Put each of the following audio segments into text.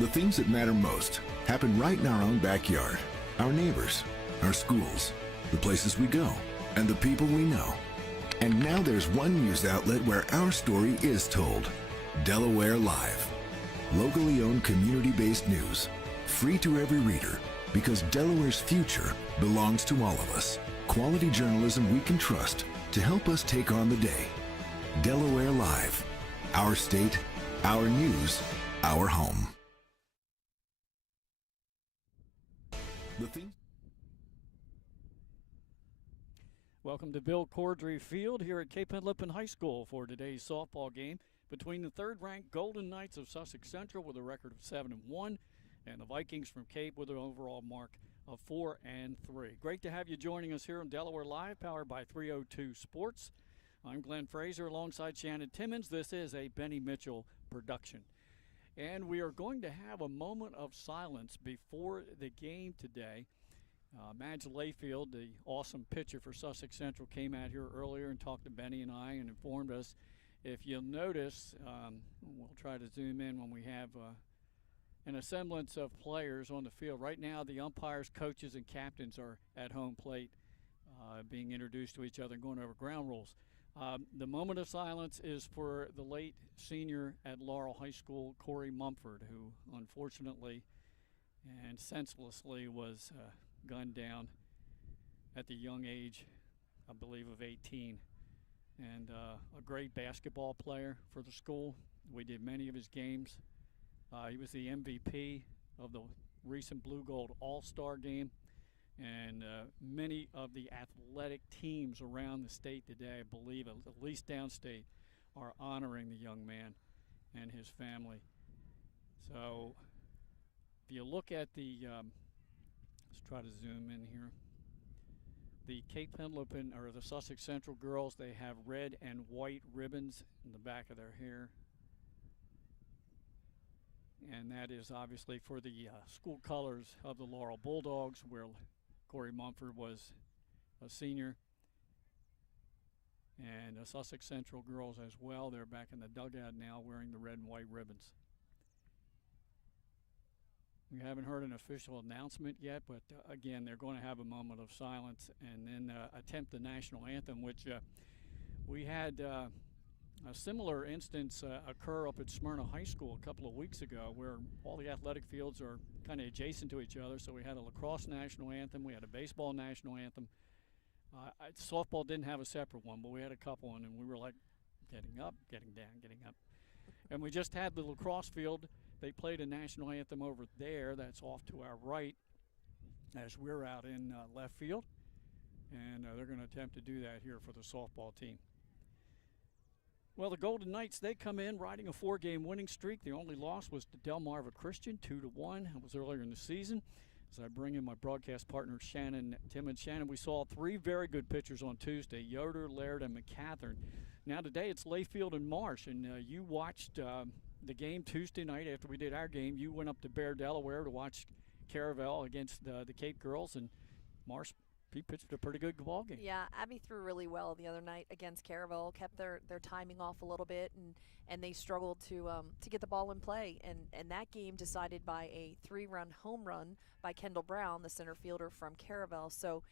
The things that matter most happen right in our own backyard. Our neighbors, our schools, the places we go, and the people we know. And now there's one news outlet where our story is told. Delaware Live. Locally owned, community-based news. Free to every reader, because Delaware's future belongs to all of us. Quality journalism we can trust to help us take on the day. Delaware Live. Our state, our news, our home. Welcome to Bill Cordry Field here at Cape Henlopen High School for today's softball game between the third-ranked Golden Knights of Sussex Central with a record of 7-1 and the Vikings from Cape with an overall mark of 4-3. Great to have you joining us here on Delaware Live, powered by 302 Sports. I'm Glenn Fraser alongside Shannon Timmons. This is a Benny Mitchell production. And we are going to have a moment of silence before the game today. Madge Layfield, the awesome pitcher for Sussex Central, came out here earlier and talked to Benny and I and informed us. If you'll notice, we'll try to zoom in when we have an assemblance of players on the field. Right now, the umpires, coaches, and captains are at home plate being introduced to each other and going over ground rules. The moment of silence is for the late senior at Laurel High School, Corey Mumford, who unfortunately and senselessly was gunned down at the young age, I believe, of 18. And a great basketball player for the school. We did many of his games. He was the MVP of the recent Blue Gold All-Star game. And many of the athletic teams around the state today, I believe, at least downstate, are honoring the young man and his family. So if you look at the, let's try to zoom in here. The Cape Henlopen, or the Sussex Central girls, they have red and white ribbons in the back of their hair. And that is obviously for the school colors of the Laurel Bulldogs, where Corey Mumford was a senior. And the Sussex Central girls as well. They're back in the dugout now wearing the red and white ribbons. We haven't heard an official announcement yet, but again, they're going to have a moment of silence and then attempt the national anthem, which we had a similar instance occur up at Smyrna High School a couple of weeks ago, where all the athletic fields are kind of adjacent to each other. So we had a lacrosse national anthem, we had a baseball national anthem. Softball didn't have a separate one, but we had a couple, and we were like getting up, getting down, getting up. And we just had the lacrosse field. They played a national anthem over there. That's off to our right as we're out in left field. And they're going to attempt to do that here for the softball team. Well, the Golden Knights, they come in riding a 4-game winning streak. The only loss was to Delmarva Christian, 2-1. That was earlier in the season. As I bring in my broadcast partner, Shannon Timmons. Shannon, we saw 3 very good pitchers on Tuesday, Yoder, Laird, and McCathern. Now today it's Layfield and Marsh, and you watched the game Tuesday night after we did our game. You went up to Bear, Delaware to watch Caravel against the Cape girls, and Marsh, he pitched a pretty good ball game. Yeah, Abby threw really well the other night against Caravel, kept their timing off a little bit, and they struggled to get the ball in play. And that game decided by a 3-run home run by Kendall Brown, the center fielder from Caravel. So,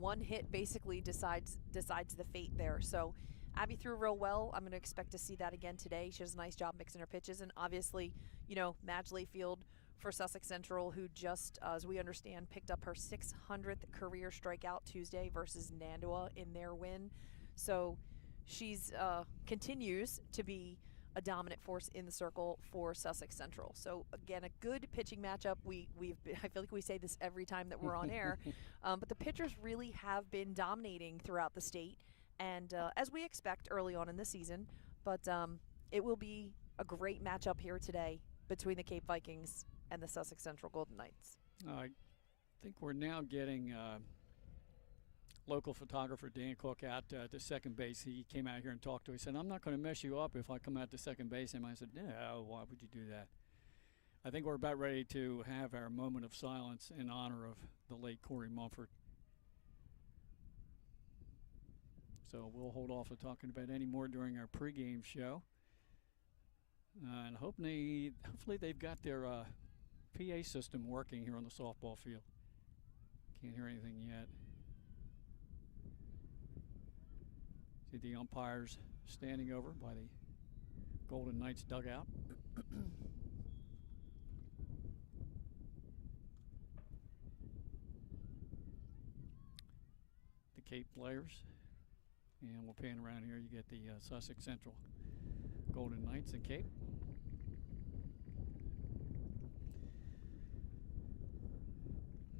one hit basically decides the fate there. So Abby threw real well. I'm going to expect to see that again today. She does a nice job mixing her pitches. And obviously, Madge Layfield for Sussex Central, who just, as we understand, picked up her 600th career strikeout Tuesday versus Nandua in their win. So she's continues to be a dominant force in the circle for Sussex Central. So again, a good pitching matchup. I feel like we say this every time that we're on air, but the pitchers really have been dominating throughout the state. And as we expect early on in the season, but it will be a great matchup here today between the Cape Vikings and the Sussex Central Golden Knights. I think we're now getting local photographer Dan Cook out to second base. He came out here and talked to us. He said, I'm not going to mess you up if I come out to second base. And I said, no, why would you do that? I think we're about ready to have our moment of silence in honor of the late Corey Mumford. So we'll hold off of talking about any more during our pregame show. And hopefully they've got their PA system working here on the softball field. Can't hear anything yet. See the umpires standing over by the Golden Knights dugout. The Cape players. And we'll pan around here. You get the Sussex Central Golden Knights and Cape.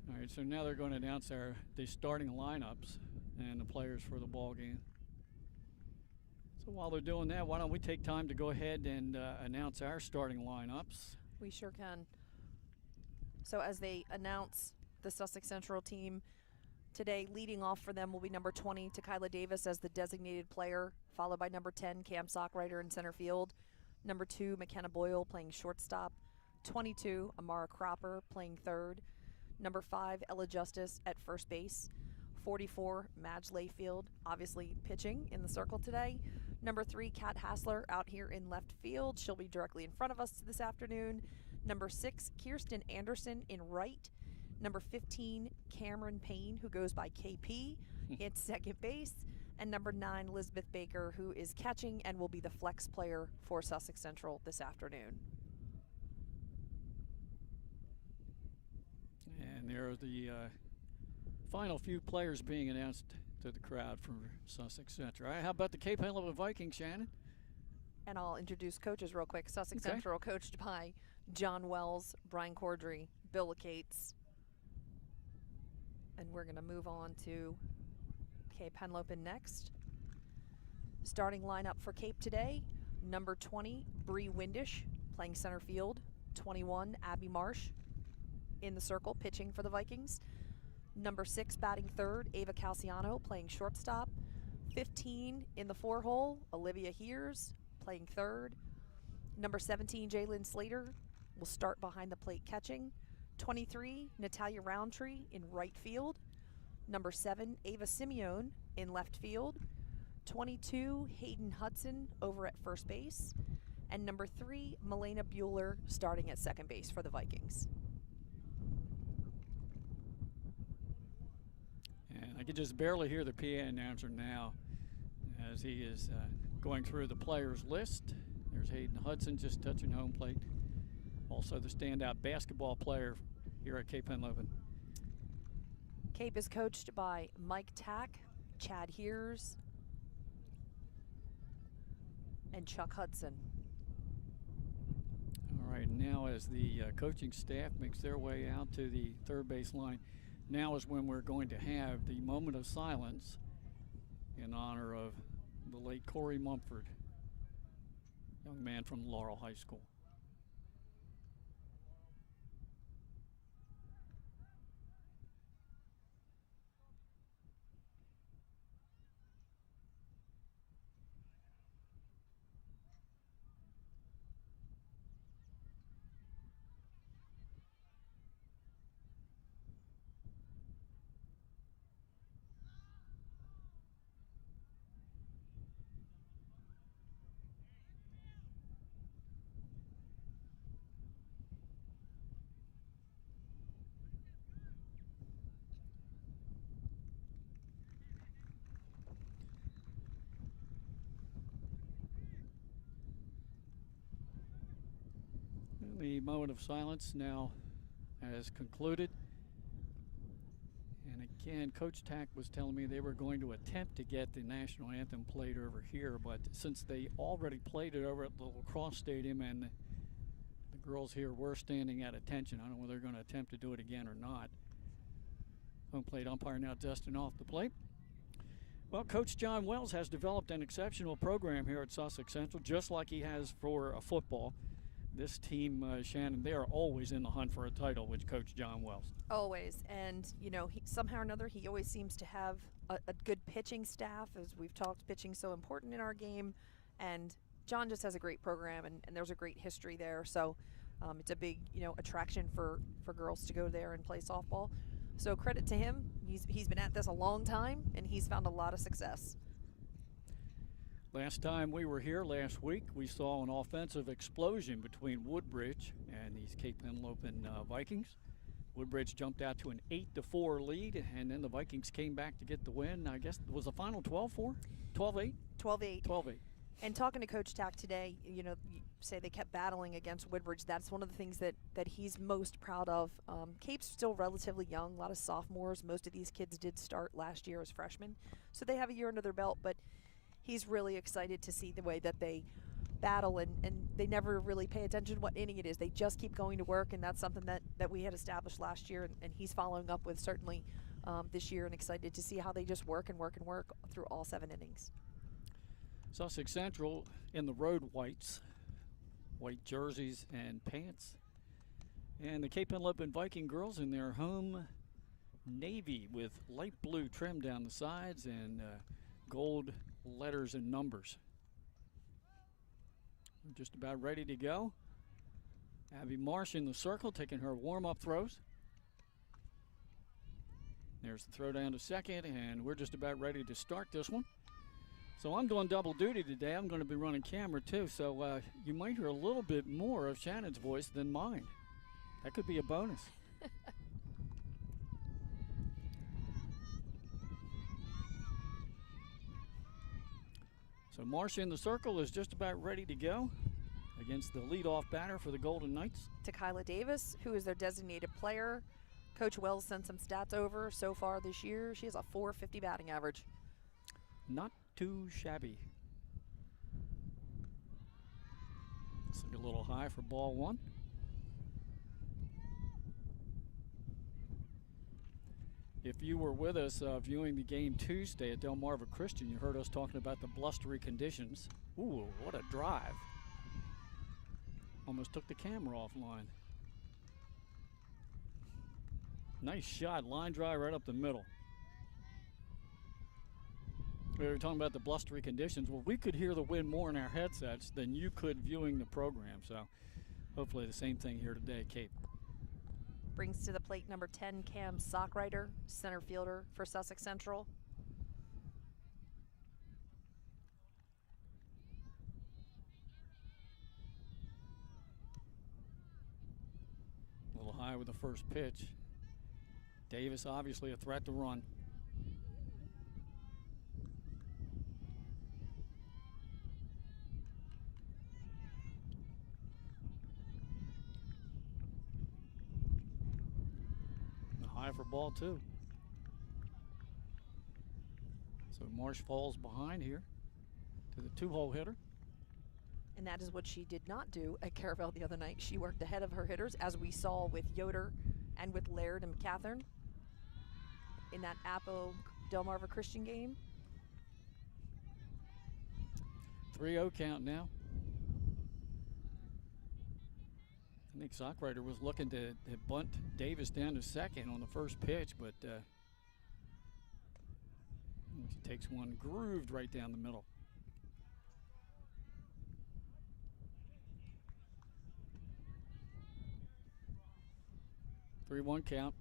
All right, so now they're going to announce the starting lineups and the players for the ball game. So while they're doing that, why don't we take time to go ahead and announce our starting lineups? We sure can. So as they announce the Sussex Central team today, leading off for them will be number 20, Takila Davis, as the designated player, followed by number 10, Cam Sockrider in center field. Number 2, McKenna Boyle playing shortstop. 22, Amara Cropper playing third. Number 5, Ella Justice at first base. 44, Madge Layfield, obviously pitching in the circle today. Number 3, Kat Hassler out here in left field. She'll be directly in front of us this afternoon. Number 6, Kirsten Anderson in right. Number 15, Cameron Payne, who goes by KP, hits second base. And number 9, Elizabeth Baker, who is catching and will be the flex player for Sussex Central this afternoon. And there are the final few players being announced to the crowd for Sussex Central. All right, how about the Cape Henlopen Vikings, Shannon? And I'll introduce coaches real quick. Sussex Central coached by John Wells, Brian Cordry, Bill Cates. And we're going to move on to Cape Henlopen next. Starting lineup for Cape today, number 20, Bree Windish, playing center field. 21, Abby Marsh in the circle, pitching for the Vikings. Number 6, batting third, Ava Calciano, playing shortstop. 15, in the four-hole, Olivia Heers, playing third. Number 17, Jalen Slater, will start behind the plate catching. 23, Natalia Roundtree in right field. Number 7, Ava Simeone in left field. 22, Hayden Hudson over at first base. And number 3, Milena Bueller starting at second base for the Vikings. And I can just barely hear the PA announcer now as he is going through the players list. There's Hayden Hudson just touching home plate. Also the standout basketball player here at Cape Henlopen. Cape is coached by Mike Tack, Chad Heers, and Chuck Hudson. All right, now as the coaching staff makes their way out to the third base line, now is when we're going to have the moment of silence in honor of the late Corey Mumford, young man from Laurel High School. The moment of silence now has concluded. And again, Coach Tack was telling me they were going to attempt to get the national anthem played over here, but since they already played it over at the lacrosse stadium and the girls here were standing at attention, I don't know whether they're going to attempt to do it again or not. Home plate umpire now dusting off the plate. Well, Coach John Wells has developed an exceptional program here at Sussex Central, just like he has for football. This team, Shannon, they are always in the hunt for a title with Coach John Wells. Always. And, you know, somehow or another, he always seems to have a good pitching staff. As we've talked, pitching so important in our game. And John just has a great program, and there's a great history there. So it's a big, you know, attraction for girls to go there and play softball. So credit to him. He's been at this a long time, and he's found a lot of success. Last time we were here last week, we saw an offensive explosion between Woodbridge and these Cape Henlopen Vikings. Woodbridge jumped out to an 8-4 lead, and then the Vikings came back to get the win. I guess was the final 12-4? 12-8? 12-8. 12-8. And talking to Coach Tack today, you say they kept battling against Woodbridge. That's one of the things that he's most proud of. Cape's still relatively young, a lot of sophomores. Most of these kids did start last year as freshmen, so they have a year under their belt, but he's really excited to see the way that they battle, and they never really pay attention to what inning it is. They just keep going to work, and that's something that we had established last year, and he's following up with certainly this year, and excited to see how they just work and work and work through all 7 innings. Sussex Central in the road whites, white jerseys and pants. And the Cape Henlopen Viking girls in their home navy with light blue trim down the sides and gold letters and numbers. We're just about ready to go. Abby Marsh in the circle taking her warm-up throws. There's the throw down to second, and we're just about ready to start this one. So I'm doing double duty today. I'm going to be running camera too, so you might hear a little bit more of Shannon's voice than mine. That could be a bonus. So Marsh in the circle is just about ready to go against the leadoff batter for the Golden Knights. To Kyla Davis, who is their designated player. Coach Wells sent some stats over so far this year. She has a .450 batting average. Not too shabby. It's like a little high for ball 1. If you were with us viewing the game Tuesday at Delmarva Christian, you heard us talking about the blustery conditions. Ooh, what a drive. Almost took the camera offline. Nice shot, line drive right up the middle. We were talking about the blustery conditions. Well, we could hear the wind more in our headsets than you could viewing the program. So hopefully the same thing here today, Cape. Brings to the plate number 10, Cam Sockrider, center fielder for Sussex Central. A little high with the first pitch. Davis obviously a threat to run. High for ball 2. So Marsh falls behind here to the 2-hole hitter. And that is what she did not do at Caravel the other night. She worked ahead of her hitters, as we saw with Yoder and with Laird and McCathern in that Apo Delmarva Christian game. 3-0 count now. I think Sockrider was looking to bunt Davis down to second on the first pitch, but she takes one grooved right down the middle. Three 3-1 count.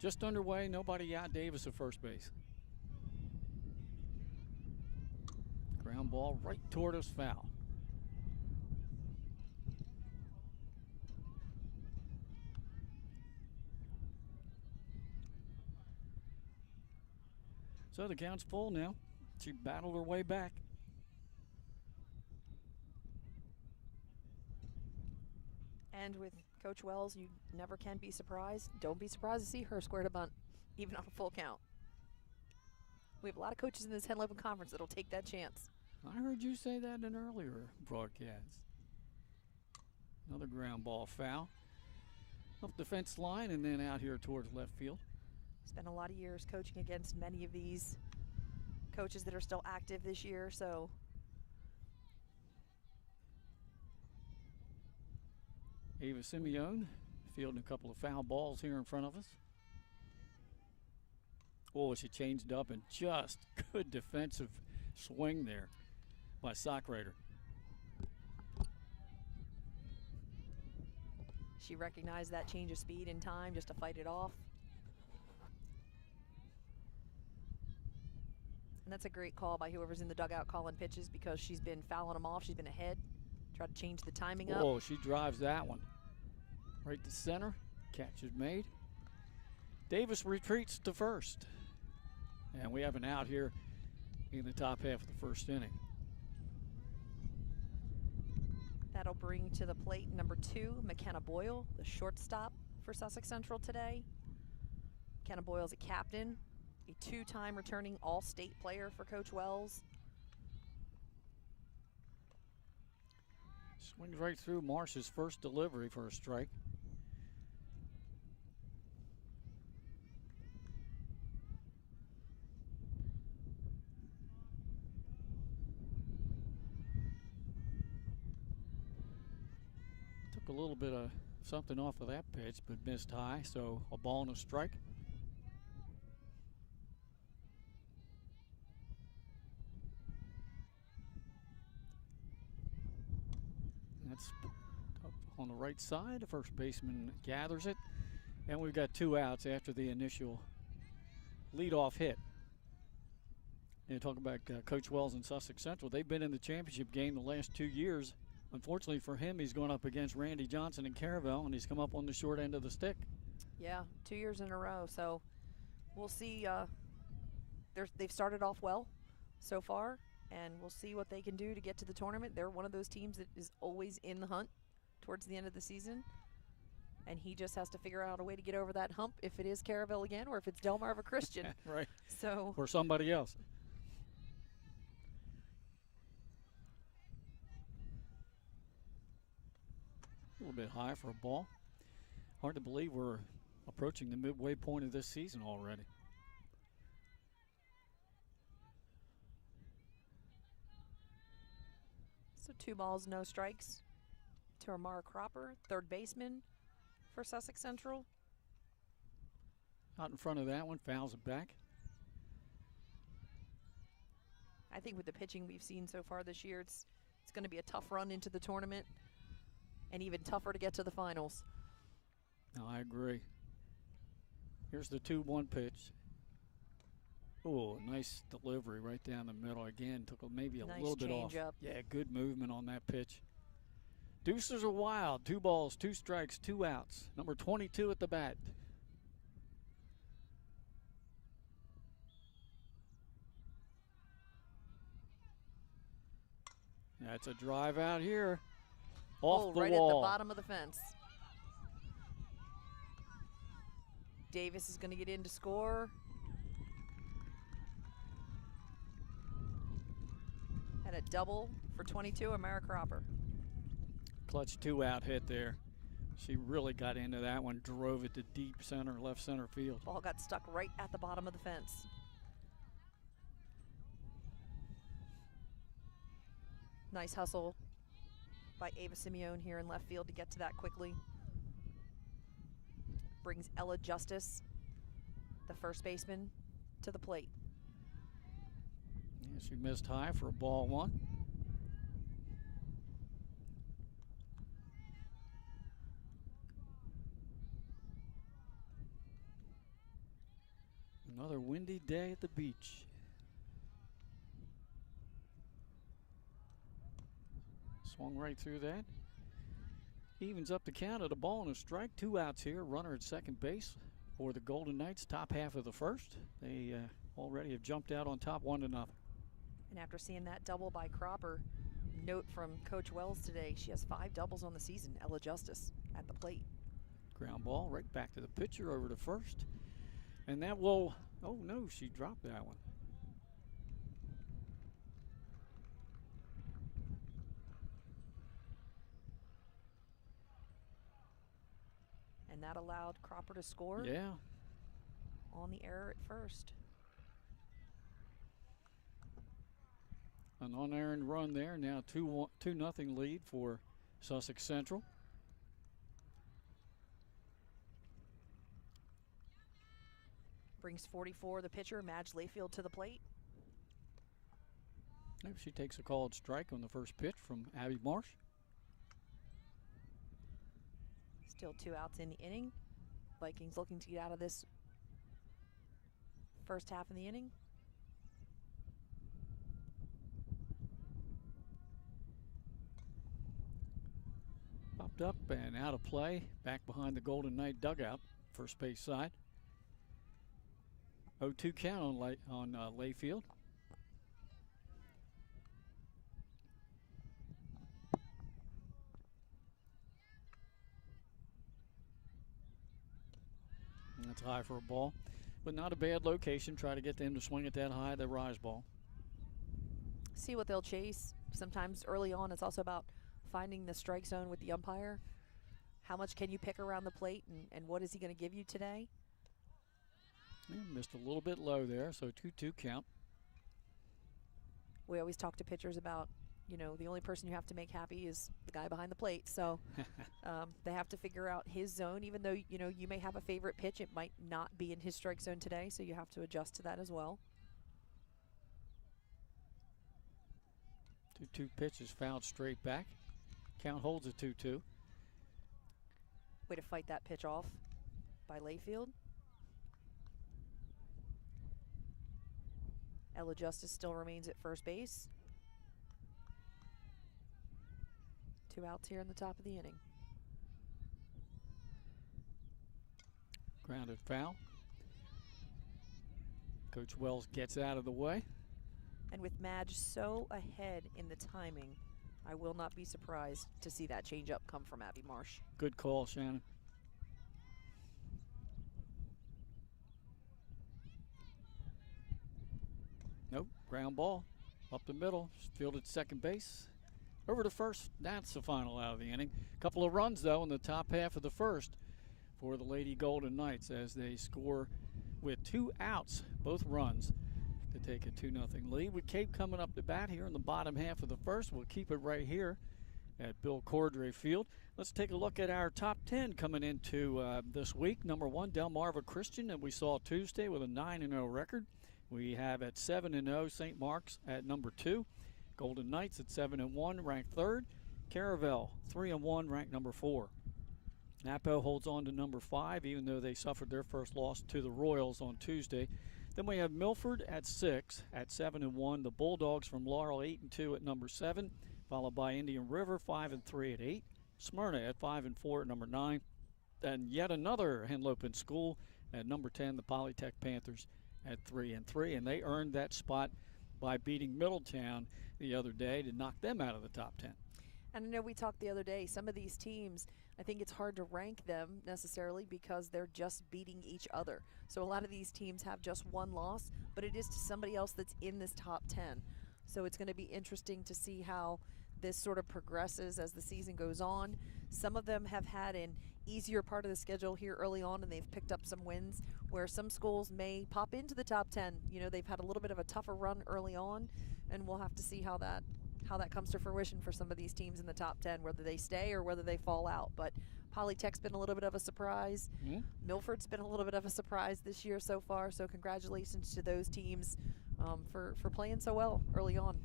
Just underway, nobody out. Davis at first base. Ground ball right toward us, foul. So the count's full now. She battled her way back. And with Coach Wells, you never can be surprised. Don't be surprised to see her square to bunt, even on a full count. We have a lot of coaches in this Henlopen Conference that'll take that chance. I heard you say that in an earlier broadcast. Another ground ball foul. Up the fence line and then out here towards left field. Spent a lot of years coaching against many of these coaches that are still active this year, so. Ava Simeone fielding a couple of foul balls here in front of us. Oh, she changed up and just good defensive swing there by Sockrider. She recognized that change of speed in time just to fight it off. And And that's a great call by whoever's in the dugout calling pitches because she's been fouling them off. She's been ahead. Try to change the timing up. Oh, she drives that one. Right to center. Catch is made. Davis retreats to first. And we have an out here in the top half of the first inning. That'll bring to the plate number 2, McKenna Boyle, the shortstop for Sussex Central today. McKenna Boyle's a captain, a 2-time returning All-State player for Coach Wells. Swings right through Marsh's first delivery for a strike. Took a little bit of something off of that pitch, but missed high, so a ball and a strike. That's up on the right side. The first baseman gathers it, and we've got 2 outs after the initial leadoff hit. And talk about Coach Wells and Sussex Central. They've been in the championship game the last 2 years. Unfortunately for him, he's going up against Randy Johnson and Caravel, and he's come up on the short end of the stick. Yeah, 2 years in a row. So we'll see. They've started off well so far, and we'll see what they can do to get to the tournament. They're one of those teams that is always in the hunt towards the end of the season, and he just has to figure out a way to get over that hump if it is Caravel again or if it's Delmarva Christian. Right. So or somebody else. A little bit high for a ball. Hard to believe we're approaching the midway point of this season already. So 2 balls, no strikes to Amara Cropper, third baseman for Sussex Central. Out in front of that one, fouls it back. I think with the pitching we've seen so far this year, it's going to be a tough run into the tournament and even tougher to get to the finals. No, I agree. Here's the 2-1 pitch. Oh, nice delivery right down the middle. Again, took maybe a Nice little bit off. change-up. Yeah, good movement on that pitch. Deuces are wild. 2 balls, 2 strikes, 2 outs. Number 22 at the bat. That's a drive out here. Off the right wall. at the bottom of the fence. Davis is going to get in to score. And a double for 22, Amara Cropper. Clutch 2-out hit there. She really got into that one, drove it to deep center, left center field. Ball got stuck right at the bottom of the fence. Nice hustle by Ava Simeone here in left field to get to that quickly. Brings Ella Justice, the first baseman, to the plate. Yeah, she missed high for a ball 1. Another windy day at the beach. Swung right through that. Evens up the count at a ball and a strike. 2 outs here. Runner at second base for the Golden Knights. Top half of the first. They already have jumped out on top 1-0. And after seeing that double by Cropper, note from Coach Wells today, she has 5 doubles on the season. Ella Justice at the plate. Ground ball right back to the pitcher over to first. And that will, oh no, she dropped that one. And that allowed Cropper to score. Yeah. On the error at first. An unearned run there. Now 2-0 lead for Sussex Central. Brings 44, the pitcher, Madge Layfield, to the plate. Maybe she takes a called strike on the first pitch from Abby Marsh. Still 2 outs in the inning. Vikings looking to get out of this first half of the inning. picked up and out of play, back behind the Golden Knight dugout, first base side. 0-2 count on Layfield. And that's high for a ball, but not a bad location. Try to get them to swing it that high, the rise ball. See what they'll chase. Sometimes early on it's also about finding the strike zone with the umpire. How much can you pick around the plate, and what is he going to give you today? Yeah, missed a little bit low there, so 2-2 count. We always talk to pitchers about, you know, the only person you have to make happy is the guy behind the plate. So they have to figure out his zone. Even though, you know, you may have a favorite pitch, it might not be in his strike zone today, so you have to adjust to that as well. 2-2 pitch is fouled straight back. Count holds a 2-2. Way to fight that pitch off by Layfield. Ella Justice still remains at first base. 2 outs here in the top of the inning. Grounded foul. Coach Wells gets out of the way. And with Madge so ahead in the timing, I will not be surprised to see that changeup come from Abby Marsh. Good call, Shannon. Nope, ground ball. Up the middle, fielded second base. Over to first, that's the final out of the inning. Couple of runs, though, in the top half of the first for the Lady Golden Knights as they score with 2 outs, both runs, to take a 2-0 lead. With Cape coming up to bat here in the bottom half of the first. We'll keep it right here at Bill Cordray Field. Let's take a look at our top 10 coming into this week. Number 1, Delmarva Christian, that we saw Tuesday with a 9-0 record. We have at 7-0 St. Mark's at number 2. Golden Knights at 7-1, ranked 3rd. Caravel 3-1, ranked number 4. Napo holds on to number 5, even though they suffered their first loss to the Royals on Tuesday. Then we have Milford at 6 at 7-1. The Bulldogs from Laurel 8-2 at number 7, followed by Indian River 5-3 at 8. Smyrna at 5-4 at number 9. And yet another Henlopen school at number 10, the Polytech Panthers at 3-3, and they earned that spot by beating Middletown the other day to knock them out of the top 10. And I know we talked the other day, some of these teams, I think it's hard to rank them necessarily because they're just beating each other. So a lot of these teams have just one loss, but it is to somebody else that's in this top 10. So it's going to be interesting to see how this sort of progresses as the season goes on. Some of them have had an easier part of the schedule here early on, and they've picked up some wins where some schools may pop into the top 10. You know, they've had a little bit of a tougher run early on, and we'll have to see how that comes to fruition for some of these teams in the top 10, whether they stay or whether they fall out. But Polytech's been a little bit of a surprise. Milford's been a little bit of a surprise this year so far, so congratulations to those teams for playing so well early on.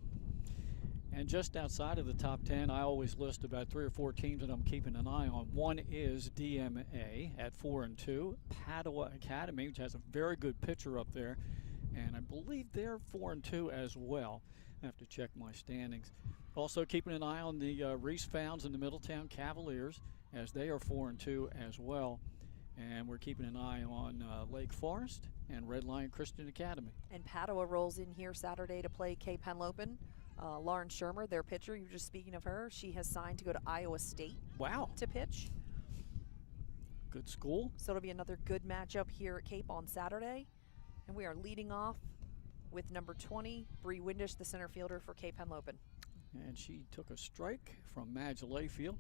And just outside of the top 10, I always list about 3 or 4 teams that I'm keeping an eye on. One is DMA at 4-2. Padua Academy, which has a very good pitcher up there, and I believe they're 4-2 as well. I have to check my standings. Also keeping an eye on the Reese Founds and the Middletown Cavaliers, as they are 4-2 as well. And we're keeping an eye on Lake Forest and Red Lion Christian Academy. And Padua rolls in here Saturday to play Cape Henlopen. Lauren Shermer, their pitcher, you were just speaking of her, she has signed to go to Iowa State. Wow. To pitch. Good school. So it'll be another good matchup here at Cape on Saturday. And we are leading off with number 20, Bree Windish, the center fielder for Cape Henlopen. And she took a strike from Madge Layfield.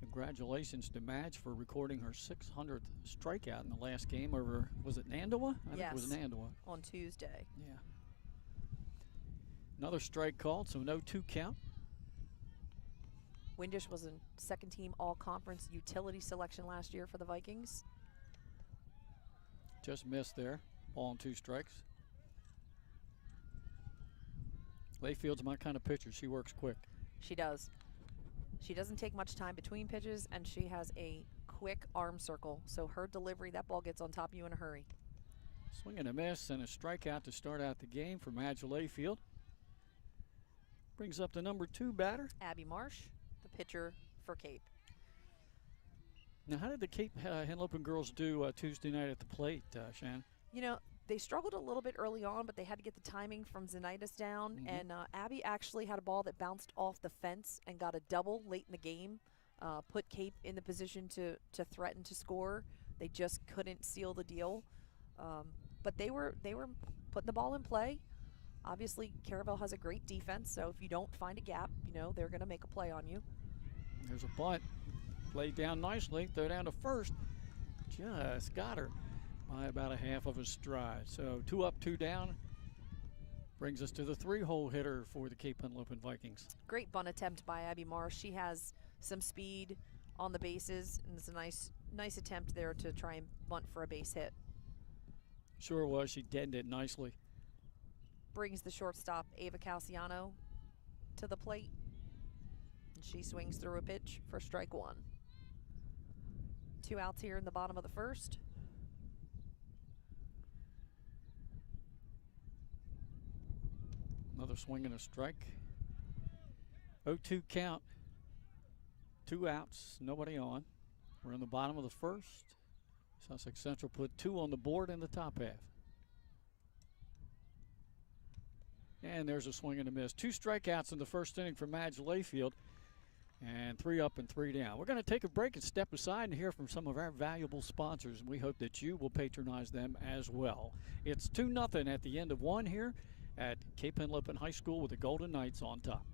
Congratulations to Madge for recording her 600th strikeout in the last game over, was it Nandowa? I think it was Nandowa. On Tuesday. Yeah. Another strike called, so no 2 count. Windish was a second-team all-conference utility selection last year for the Vikings. Just missed there. Ball on 2 strikes. Layfield's my kind of pitcher. She works quick. She does. She doesn't take much time between pitches, and she has a quick arm circle. So her delivery, that ball gets on top of you in a hurry. Swing and a miss and a strikeout to start out the game for Madge Layfield. Brings up the number 2 batter. Abby Marsh, the pitcher for Cape. Now, how did the Cape Henlopen girls do Tuesday night at the plate, Shannon? You know, they struggled a little bit early on, but they had to get the timing from Zenitis down. And Abby actually had a ball that bounced off the fence and got a double late in the game, put Cape in the position to threaten to score. They just couldn't seal the deal. But they were putting the ball in play. Obviously, Caravel has a great defense, so if you don't find a gap, you know, they're going to make a play on you. There's a bunt. Played down nicely. Throw down to first. Just got her by about a half of a stride. So 2 up, 2 down. Brings us to the 3-hole hitter for the Cape Henlopen Vikings. Great bunt attempt by Abby Marsh. She has some speed on the bases, and it's a nice attempt there to try and bunt for a base hit. Sure was. She deadened it nicely. Brings the shortstop, Ava Calciano, to the plate. And she swings through a pitch for strike 1. 2 outs here in the bottom of the first. Another swing and a strike. 0-2 count. 2 outs, nobody on. We're in the bottom of the first. Sussex Central put 2 on the board in the top half. And there's a swing and a miss. 2 strikeouts in the first inning for Madge Layfield. And 3 up and 3 down. We're going to take a break and step aside and hear from some of our valuable sponsors. And we hope that you will patronize them as well. It's 2-0 at the end of 1 here at Cape Henlopen High School with the Golden Knights on top.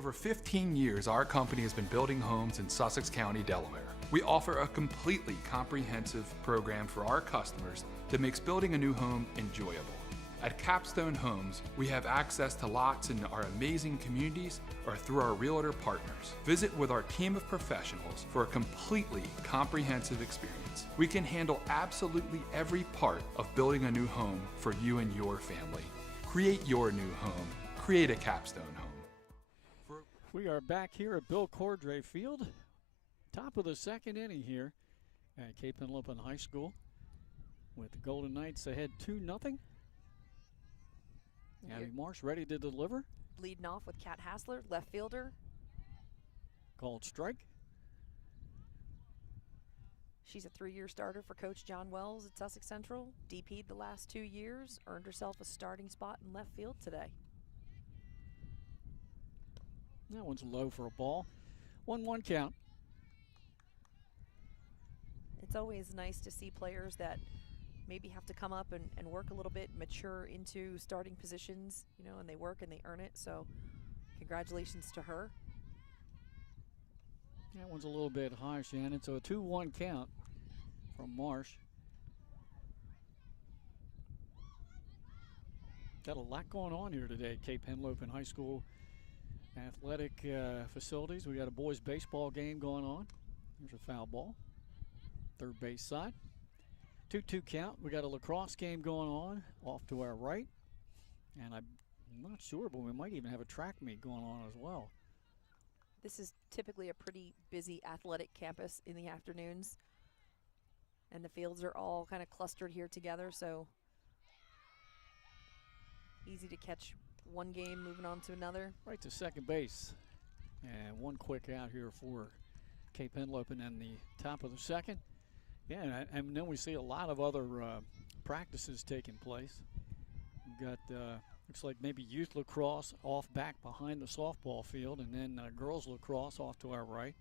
For 15 years, our company has been building homes in Sussex County, Delaware. We offer a completely comprehensive program for our customers that makes building a new home enjoyable. At Capstone Homes, we have access to lots in our amazing communities or through our realtor partners. Visit with our team of professionals for a completely comprehensive experience. We can handle absolutely every part of building a new home for you and your family. Create your new home. Create a Capstone home. We are back here at Bill Cordray Field, top of the second inning here at Cape Henlopen High School, with the Golden Knights ahead 2-0. Abby Marsh ready to deliver. Leading off with Kat Hassler, left fielder. Called strike. She's a 3-year starter for Coach John Wells at Sussex Central. DP'd the last 2 years, earned herself a starting spot in left field today. That one's low for a ball. 1-1 count. It's always nice to see players that maybe have to come up and work a little bit, mature into starting positions, you know, and they work and they earn it. So congratulations to her. That one's a little bit high, Shannon. So a 2-1 count from Marsh. Got a lot going on here today at Cape Henlopen High School athletic facilities. We got a boys baseball game going on. There's a foul ball. Third base side. 2-2 count. We got a lacrosse game going on off to our right. And I'm not sure, but we might even have a track meet going on as well. This is typically a pretty busy athletic campus in the afternoons. And the fields are all kind of clustered here together, so easy to catch one game moving on to another. Right to second base. And one quick out here for Cape Henlopen in the top of the second. Yeah, and then we see a lot of other practices taking place. We've got, looks like maybe youth lacrosse off back behind the softball field, and then girls lacrosse off to our right.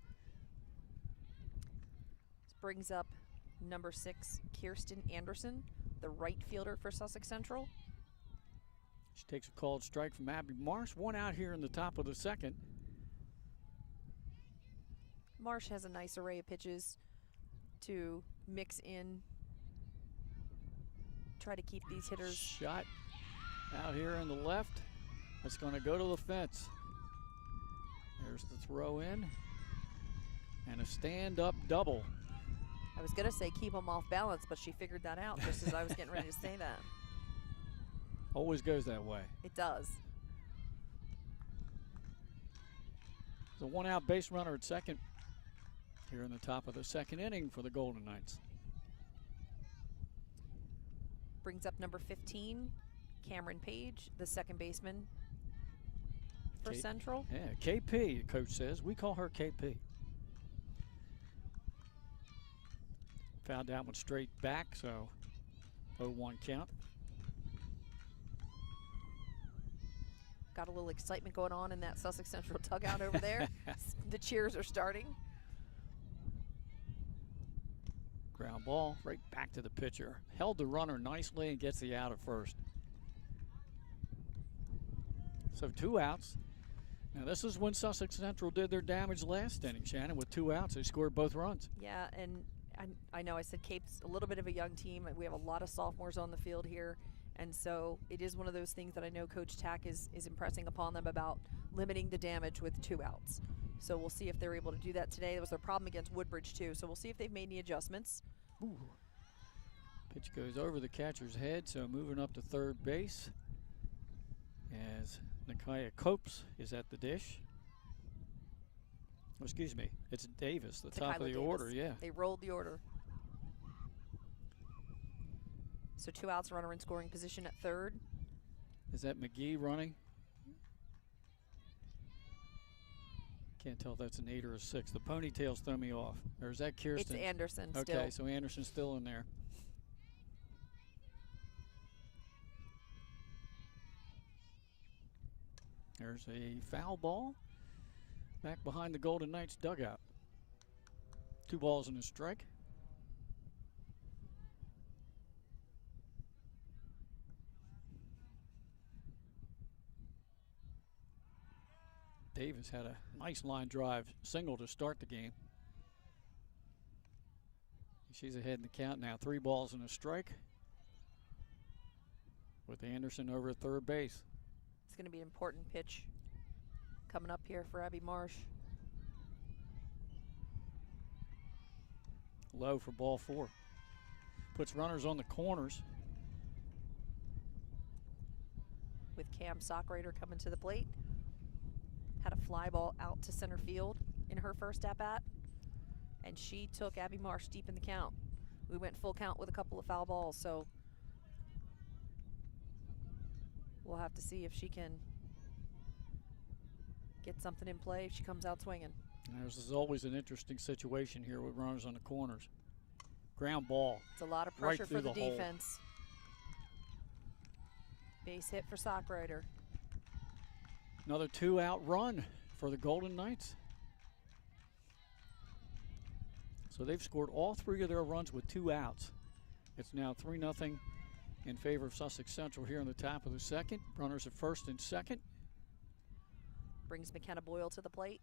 This brings up number 6, Kirsten Anderson, the right fielder for Sussex Central. She takes a called strike from Abby Marsh. One out here in the top of the second. Marsh has a nice array of pitches to mix in, try to keep these hitters. Shot out here in the left. It's going to go to the fence. There's the throw in. And a stand-up double. I was going to say keep them off balance, but she figured that out just as I was getting ready to say that. Always goes that way. It does. The one-out base runner at second here in the top of the second inning for the Golden Knights. Brings up number 15, Cameron Page, the second baseman for Central. Yeah, KP, coach says. We call her KP. Fouled that one straight back, so 0-1 count. Got a little excitement going on in that Sussex Central dugout over there. The cheers are starting. Ground ball right back to the pitcher. Held the runner nicely and gets the out at first. So 2 outs. Now this is when Sussex Central did their damage last inning, Shannon. With 2 outs, they scored both runs. Yeah, and I know I said Cape's a little bit of a young team. We have a lot of sophomores on the field here. And so it is one of those things that I know Coach Tack is impressing upon them about limiting the damage with 2 outs. So we'll see if they're able to do that today. That was their problem against Woodbridge too. So we'll see if they've made any adjustments. Ooh. Pitch goes over the catcher's head, so moving up to third base as Nakia Copes is at the dish. Oh, excuse me, it's Davis, the top of the order, yeah. They rolled the order. So 2 outs, runner in scoring position at third. Is that McGee running? Can't tell if that's an 8 or a 6. The ponytails throw me off. Or is that Kirsten? It's Anderson still. Okay, so Anderson's still in there. There's a foul ball back behind the Golden Knights dugout. 2 balls and a strike. Davis had a nice line drive single to start the game. She's ahead in the count now. 3 balls and a strike with Anderson over at third base. It's going to be an important pitch coming up here for Abby Marsh. Low for ball 4. Puts runners on the corners. With Cam Sockrider coming to the plate. Had a fly ball out to center field in her first at-bat, and she took Abby Marsh deep in the count. We went full count with a couple of foul balls, so we'll have to see if she can get something in play if she comes out swinging. This is always an interesting situation here with runners on the corners. Ground ball. It's a lot of pressure right for the hole. defense. Base hit for Sockrider. Another 2-out run for the Golden Knights. So they've scored all 3 of their runs with 2 outs. It's now 3-0 in favor of Sussex Central here in the top of the second. Runners at first and second. Brings McKenna Boyle to the plate.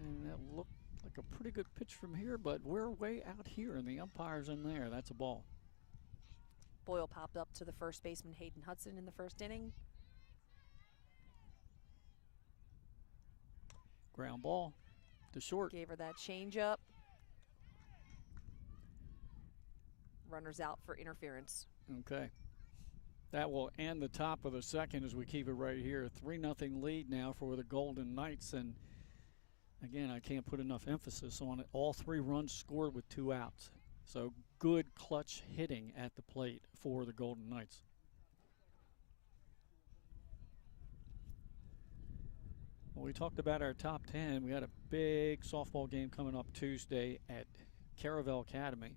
And that looked like a pretty good pitch from here, but we're way out here and the umpire's in there. That's a ball. Boyle popped up to the first baseman Hayden Hudson in the first inning. Ground ball to short. Gave her that changeup. Runners out for interference. Okay. That will end the top of the second as we keep it right here. 3-0 lead now for the Golden Knights. And again, I can't put enough emphasis on it. All 3 runs scored with 2 outs. So good clutch hitting at the plate for the Golden Knights. Well, we talked about our top 10. We got a big softball game coming up Tuesday at Caravel Academy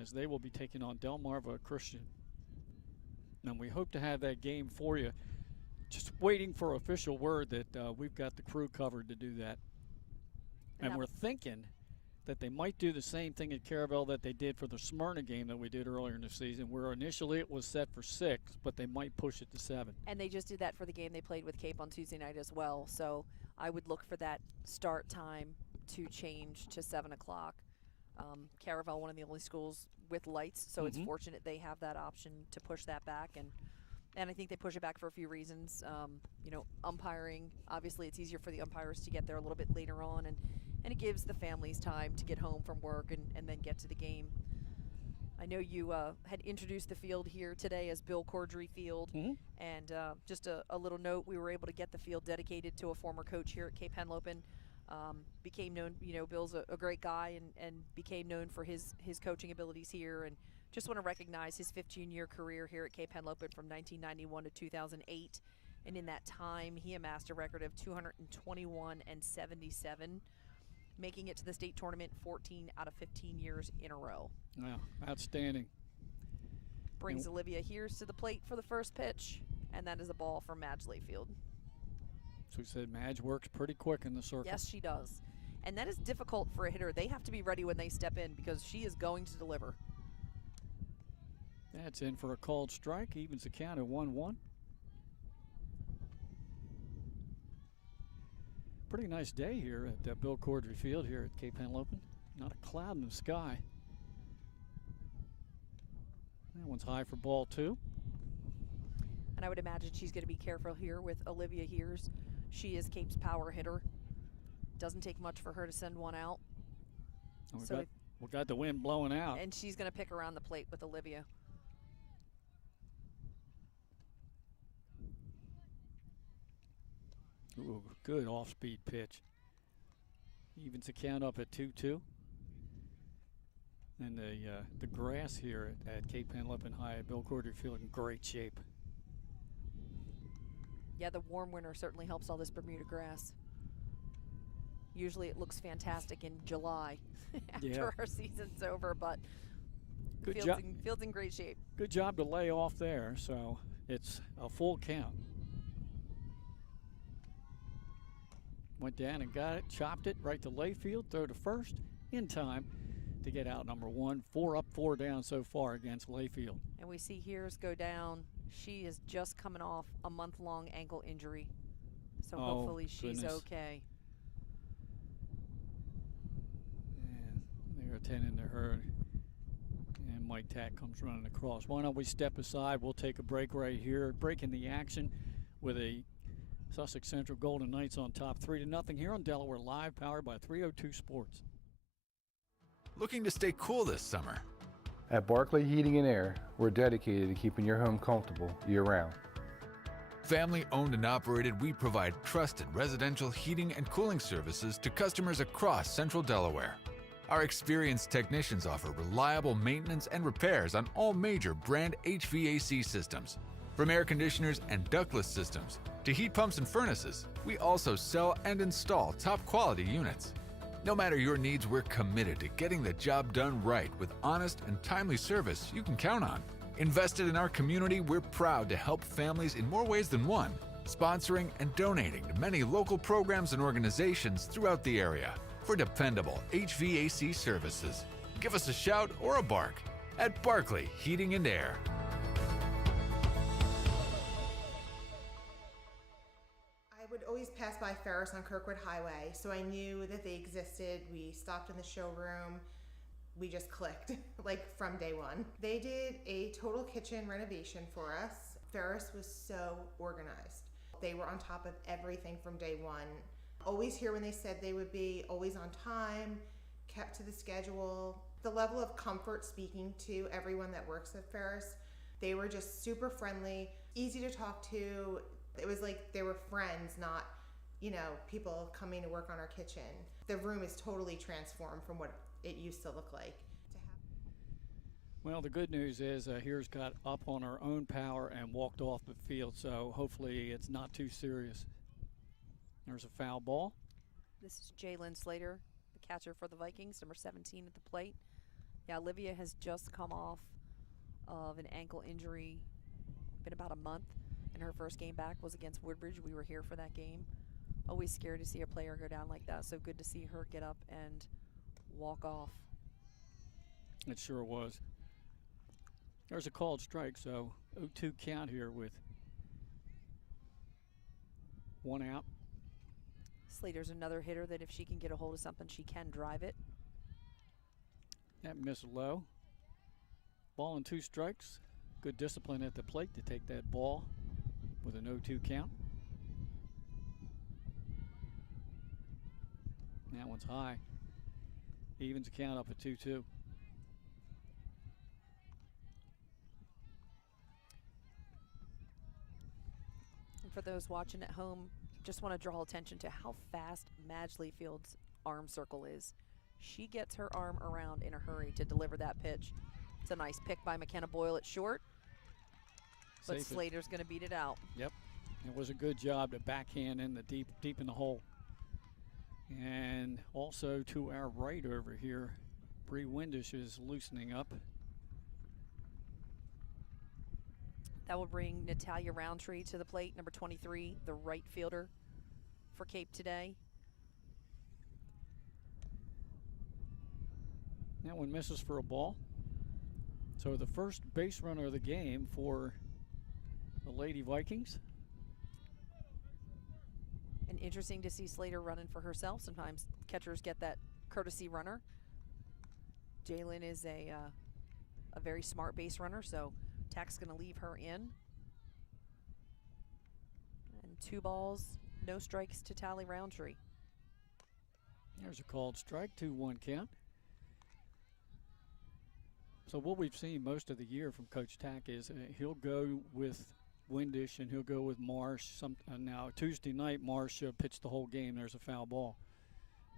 as they will be taking on Delmarva Christian. And we hope to have that game for you. Just waiting for official word that we've got the crew covered to do that. And we're thinking that they might do the same thing at Caravel that they did for the Smyrna game that we did earlier in the season, where initially it was set for 6, but they might push it to 7. And they just did that for the game they played with Cape on Tuesday night as well. So I would look for that start time to change to 7 o'clock. Caravel, one of the only schools with lights, so it's fortunate they have that option to push that back. And And I think they push it back for a few reasons. Umpiring, obviously it's easier for the umpires to get there a little bit later on, and it gives the families time to get home from work and then get to the game. I know you had introduced the field here today as Bill Cordry Field, and just a little note, we were able to get the field dedicated to a former coach here at Cape Henlopen. Became known, Bill's a great guy and became known for his coaching abilities here, and just want to recognize his 15-year career here at Cape Henlopen from 1991 to 2008. And in that time, he amassed a record of 221 and 77, making it to the state tournament 14 out of 15 years in a row. Wow, outstanding. Brings Olivia Hears to the plate for the first pitch, and that is a ball from Madge Layfield. So we said Madge works pretty quick in the circle. Yes, she does. And that is difficult for a hitter. They have to be ready when they step in because she is going to deliver. That's in for a called strike. Evens the count at 1-1. Pretty nice day here at Bill Cordry Field here at Cape Henlopen. Not a cloud in the sky. That one's high for ball 2. And I would imagine she's going to be careful here with Olivia Hears. She is Cape's power hitter. Doesn't take much for her to send one out. We got the wind blowing out. And she's going to pick around the plate with Olivia. Ooh, good off-speed pitch. Evens the count up at 2-2. And the grass here at Cape Henlopen High at Bill Cordry Field in great shape. Yeah, the warm winter certainly helps all this Bermuda grass. Usually it looks fantastic in July after our season's over, but field's in great shape. Good job to lay off there, so it's a full count. Went down and got it, chopped it right to Layfield, throw to first in time to get out number 1. 4 up, 4 down so far against Layfield. And we see Hears go down. She is just coming off a month-long ankle injury, so hopefully she's okay. And they're attending to her. And Mike Tack comes running across. Why don't we step aside? We'll take a break right here. Breaking the action with a Sussex Central Golden Knights on top 3-0 here on Delaware Live, powered by 302 Sports. Looking to stay cool this summer? At Barclay Heating and Air, we're dedicated to keeping your home comfortable year-round. Family owned and operated, we provide trusted residential heating and cooling services to customers across Central Delaware. Our experienced technicians offer reliable maintenance and repairs on all major brand HVAC systems. From air conditioners and ductless systems to heat pumps and furnaces, we also sell and install top quality units. No matter your needs, we're committed to getting the job done right with honest and timely service you can count on. Invested in our community, we're proud to help families in more ways than one, sponsoring and donating to many local programs and organizations throughout the area for dependable HVAC services. Give us a shout or a bark at Barclay Heating and Air. I would always pass by Ferris on Kirkwood Highway, so I knew that they existed. We stopped in the showroom. We just clicked, like from day one. They did a total kitchen renovation for us. Ferris was so organized. They were on top of everything from day one. Always here when they said they would be, always on time, kept to the schedule. The level of comfort speaking to everyone that works at Ferris, they were just super friendly, easy to talk to. It was like they were friends, not, people coming to work on our kitchen. The room is totally transformed from what it used to look like. Well, the good news is Here's got up on her own power and walked off the field, so hopefully it's not too serious. There's a foul ball. This is Jalen Slater, the catcher for the Vikings, number 17 at the plate. Yeah, Olivia has just come off of an ankle injury, been about a month. And her first game back was against Woodbridge. We were here for that game. Always scared to see a player go down like that, so good to see her get up and walk off. It sure was. There's a called strike, so 0-2 count here with 1 out. Slater's another hitter that if she can get a hold of something, she can drive it. That missed low. Ball and 2 strikes. Good discipline at the plate to take that ball with an 0-2 count. That one's high. Evens the count up at 2-2. And for those watching at home, just want to draw attention to how fast Madge Layfield's arm circle is. She gets her arm around in a hurry to deliver that pitch. It's a nice pick by McKenna Boyle at short, but Safe Slater's going to beat it out. Yep, it was a good job to backhand in the deep in the hole. And also to our right over here, Bree Windish is loosening up. That will bring Natalia Roundtree to the plate, number 23, the right fielder for Cape today. That one misses for a ball. So the first base runner of the game for the Lady Vikings. And interesting to see Slater running for herself. Sometimes catchers get that courtesy runner. Jalen is a very smart base runner, so Tack's going to leave her in. And 2 balls, no strikes to Tally Roundtree. There's a called strike, 2-1 count. So what we've seen most of the year from Coach Tack is he'll go with Windish and he'll go with Marsh. Now Tuesday night, Marsh pitched the whole game. There's a foul ball.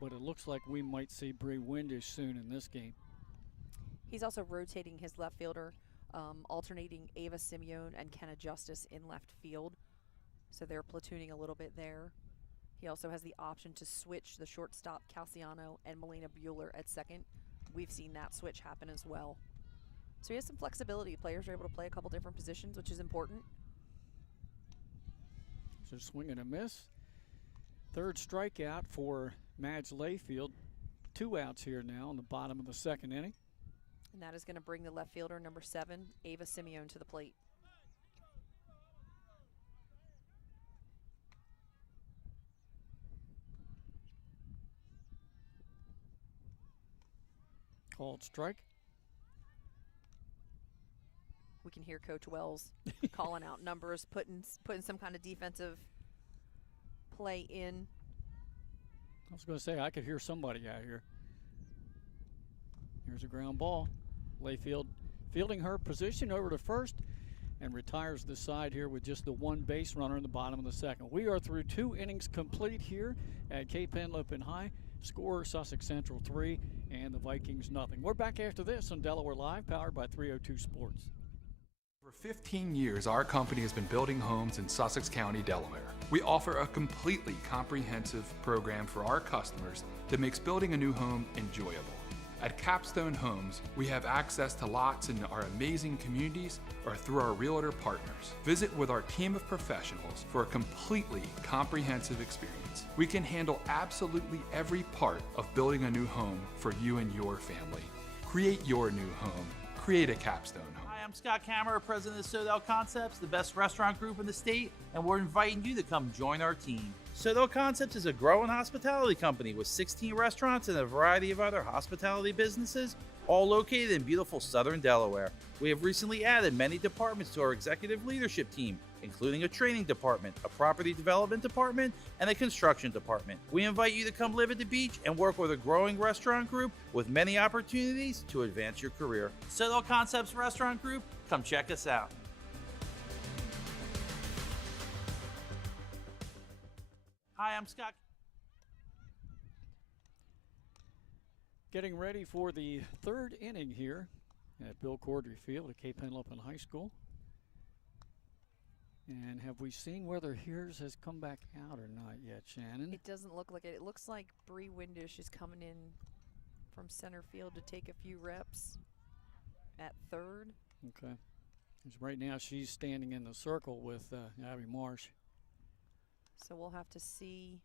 But it looks like we might see Bree Windish soon in this game. He's also rotating his left fielder, alternating Ava Simeone and Kenna Justice in left field. So they're platooning a little bit there. He also has the option to switch the shortstop Calciano and Melina Bueller at second. We've seen that switch happen as well. So he has some flexibility. Players are able to play a couple different positions, which is important. So swing and a miss. Third strikeout for Madge Layfield. 2 outs here now in the bottom of the second inning. And that is going to bring the left fielder, number 7, Ava Simeone, to the plate. Called strike. We can hear Coach Wells calling out numbers, putting some kind of defensive play in. I was going to say, I could hear somebody out here. Here's a ground ball. Layfield fielding her position over to first and retires the side here with just the 1 base runner in the bottom of the second. We are through 2 innings complete here at Cape Henlopen High. Score Sussex Central 3 and the Vikings nothing. We're back after this on Delaware Live, powered by 302 Sports. For 15 years, our company has been building homes in Sussex County, Delaware. We offer a completely comprehensive program for our customers that makes building a new home enjoyable. At Capstone Homes, we have access to lots in our amazing communities or through our realtor partners. Visit with our team of professionals for a completely comprehensive experience. We can handle absolutely every part of building a new home for you and your family. Create your new home. Create a Capstone home. Hi, I'm Scott Kammerer, president of Sodell Concepts, the best restaurant group in the state, and we're inviting you to come join our team. Sodell Concepts is a growing hospitality company with 16 restaurants and a variety of other hospitality businesses, all located in beautiful southern Delaware. We have recently added many departments to our executive leadership team, including a training department, a property development department, and a construction department. We invite you to come live at the beach and work with a growing restaurant group with many opportunities to advance your career. Sodell Concepts Restaurant Group, come check us out. Hi, I'm Scott. Getting ready for the 3rd inning here at Bill Cordry Field at Cape Henlopen High School. And have we seen whether Hears has come back out or not yet, Shannon? It doesn't look like it. It looks like Bree Windish is coming in from center field to take a few reps at third. Okay. 'Cause right now she's standing in the circle with Abby Marsh. So we'll have to see.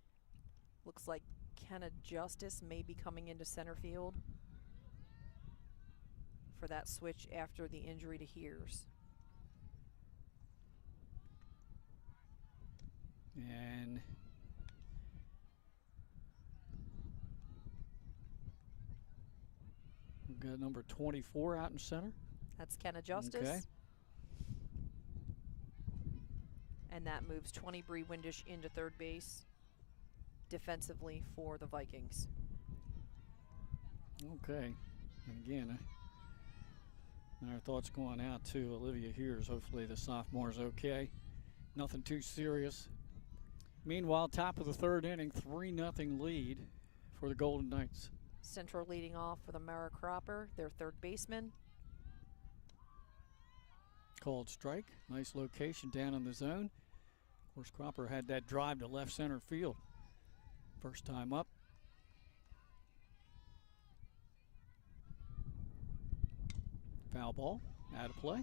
Looks like Kenna Justice may be coming into center field for that switch after the injury to Hears. And we've got number 24 out in center. That's Kenna Justice. Okay. And that moves 20 Bree Windish into third base defensively for the Vikings. Okay. And again, our thoughts going out to Olivia Hears. Hopefully the sophomore's okay. Nothing too serious. Meanwhile, top of the third inning, 3-0 lead for the Golden Knights. Central leading off with Amara Cropper, their third baseman. Called strike. Nice location down in the zone. Of course, Cropper had that drive to left center field. First time up. Foul ball, out of play.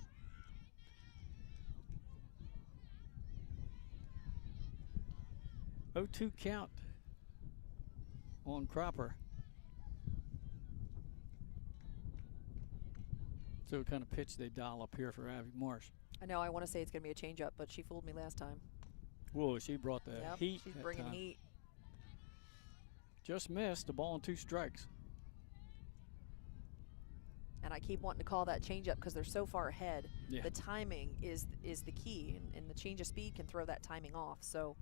Oh, 2 count on Cropper. So what kind of pitch they dial up here for Abby Marsh? I know I want to say it's going to be a changeup, but she fooled me last time. Whoa, she brought the heat. She's that bringing time. heat. Just missed the ball and 2 strikes. And I keep wanting to call that changeup because they're so far ahead. Yeah. The timing is the key, and the change of speed can throw that timing off. So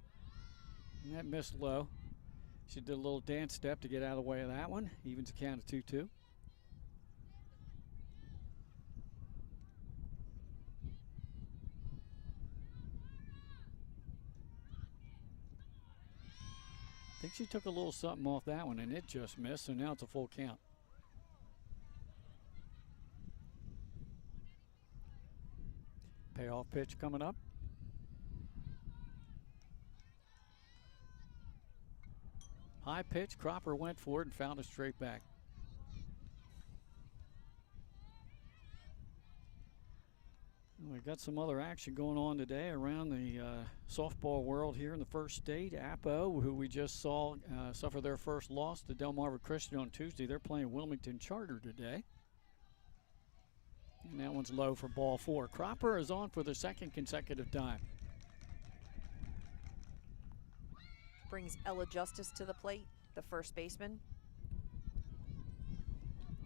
And that missed low. She did a little dance step to get out of the way of that one. Evens the count of 2-2. I think she took a little something off that one, and it just missed, so now it's a full count. Payoff pitch coming up. High pitch, Cropper went for it and found it straight back. We got some other action going on today around the softball world here in the first state. Apo, who we just saw suffer their first loss to Delmarva Christian on Tuesday, they're playing Wilmington Charter today. And that one's low for ball 4. Cropper is on for the second consecutive time. brings Ella Justice to the plate, the first baseman,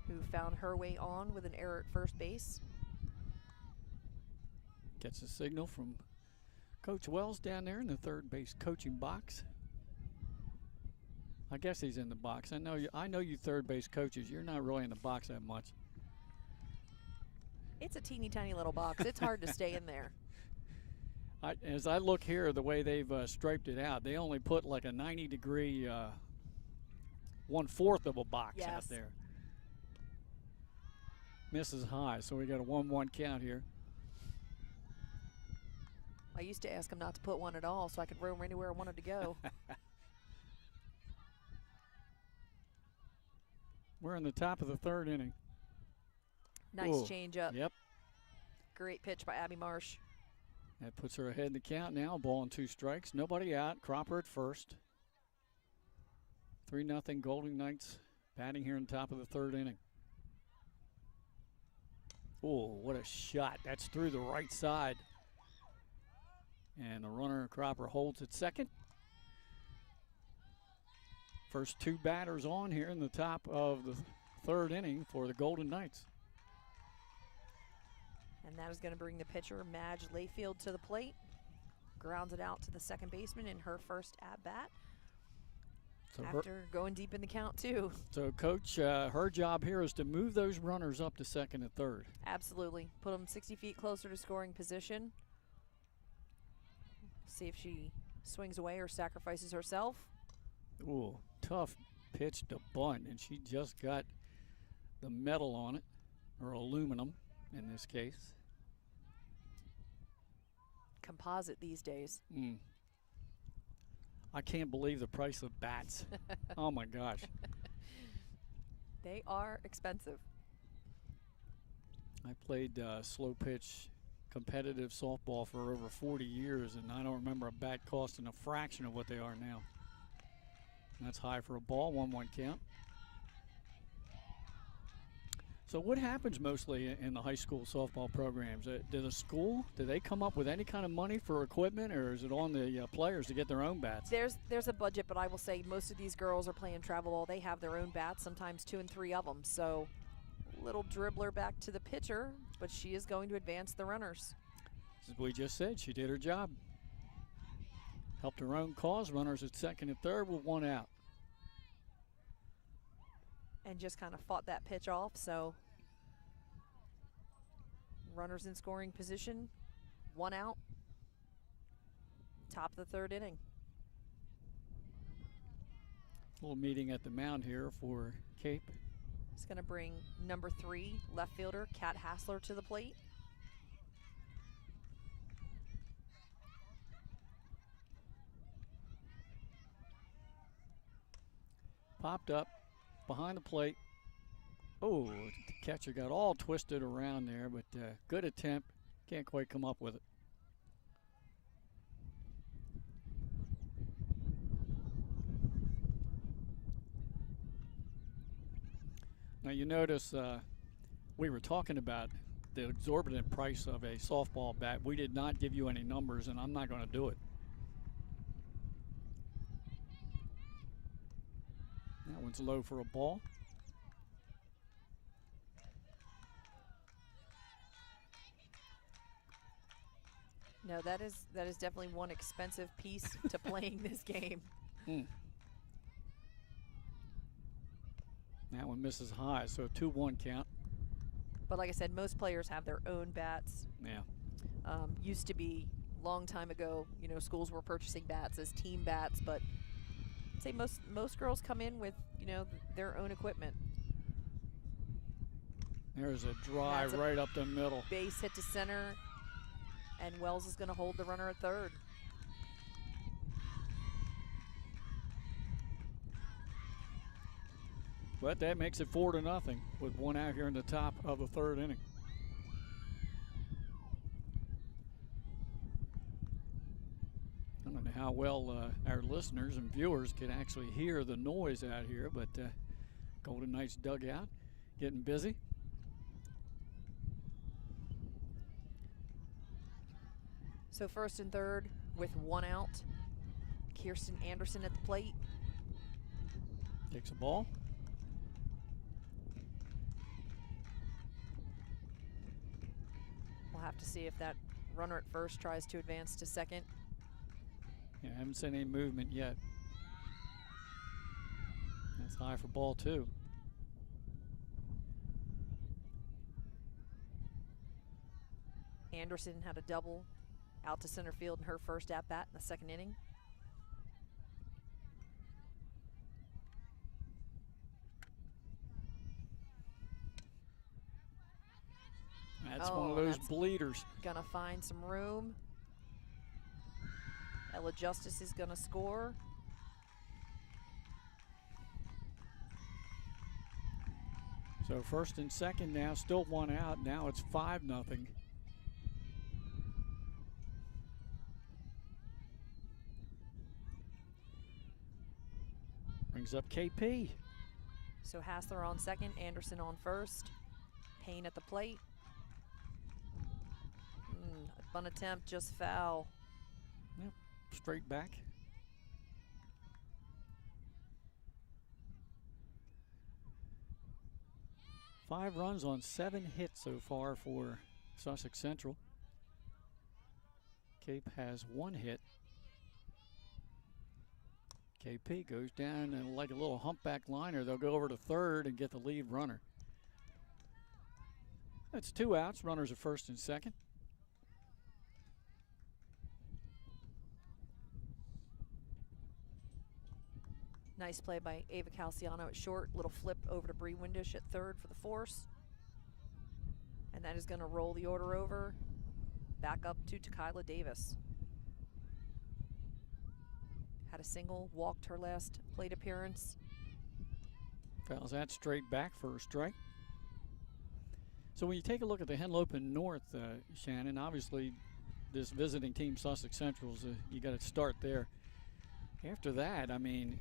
who found her way on with an error at first base. Gets a signal from Coach Wells down there in the third base coaching box. I guess he's in the box. I know you third base coaches. You're not really in the box that much. It's a teeny tiny little box. It's hard to stay in there. As I look here, the way they've striped it out, they only put like a 90-degree 1/4 of a box out there. Misses high, so we got a 1-1 count here. I used to ask him not to put one at all so I could roam anywhere I wanted to go. We're in the top of the third inning. Nice Whoa. change up. Yep. Great pitch by Abby Marsh. That puts her ahead in the count now. Ball and 2 strikes. Nobody out. Cropper at first. 3-0 Golden Knights batting here in the top of the third inning. Oh, what a shot. That's through the right side. And the runner, Cropper, holds at second. First 2 batters on here in the top of the third inning for the Golden Knights. And that is going to bring the pitcher, Madge Layfield, to the plate. Grounds it out to the second baseman in her first at-bat. So after going deep in the count, too. So, Coach, her job here is to move those runners up to second and third. Absolutely. Put them 60 feet closer to scoring position. See if she swings away or sacrifices herself. Ooh, tough pitch to bunt, and she just got the metal on it, or aluminum in this case. Composite these days. I can't believe the price of bats. Oh my gosh. They are expensive. I played slow pitch competitive softball for over 40 years, and I don't remember a bat costing a fraction of what they are now. That's high for a ball, 1-1 count. So what happens mostly in the high school softball programs? Do they come up with any kind of money for equipment, or is it on the players to get their own bats? There's a budget, but I will say most of these girls are playing travel ball. They have their own bats, sometimes 2 and 3 of them. So little dribbler back to the pitcher, but she is going to advance the runners. As we just said, she did her job. helped her own cause. Runners at second and third with one out. And just kind of fought that pitch off, so runners in scoring position, one out, top of the third inning. Little meeting at the mound here for Cape. It's going to bring number 3 left fielder Kat Hassler to the plate. Popped up behind the plate. Oh, the catcher got all twisted around there, but good attempt. Can't quite come up with it. Now you notice we were talking about the exorbitant price of a softball bat. We did not give you any numbers, and I'm not going to do it. That one's low for a ball. No, that is definitely one expensive piece to playing this game. That one misses high, so a 2-1 count. But like I said, most players have their own bats. Yeah. Used to be, long time ago, you know, schools were purchasing bats as team bats, but I'd say most girls come in with, you know, their own equipment. There's a drive right up the middle. Base hit to center, and Wells is going to hold the runner at third. But that makes it 4-0 with one out here in the top of the third inning. I don't know how well our listeners and viewers can actually hear the noise out here, but Golden Knights dugout getting busy. So first and third with one out. Kirsten Anderson at the plate. Takes a ball. We'll have to see if that runner at first tries to advance to second. Yeah, I haven't seen any movement yet. That's high for ball 2. Anderson had a double out to center field in her first at-bat in the second inning. That's one of those bleeders. Gonna find some room. Ella Justice is gonna score. So first and second now, still one out. Now it's 5-0. Brings up KP. So Hassler on second, Anderson on first. Payne at the plate. A bunt attempt, just foul. Yep, straight back. Five runs on 7 hits so far for Sussex Central. Cape has 1 hit. KP goes down and like a little humpback liner. They'll go over to third and get the lead runner. That's 2 outs. Runners at first and second. Nice play by Ava Calciano at short. Little flip over to Bree Windish at third for the force. And that is going to roll the order over. Back up to Tekyla Davis. Had a single, walked her last plate appearance. Fouls that straight back for a strike. So when you take a look at the Henlopen North, Shannon, obviously this visiting team, Sussex Central's, you got to start there. After that, I mean,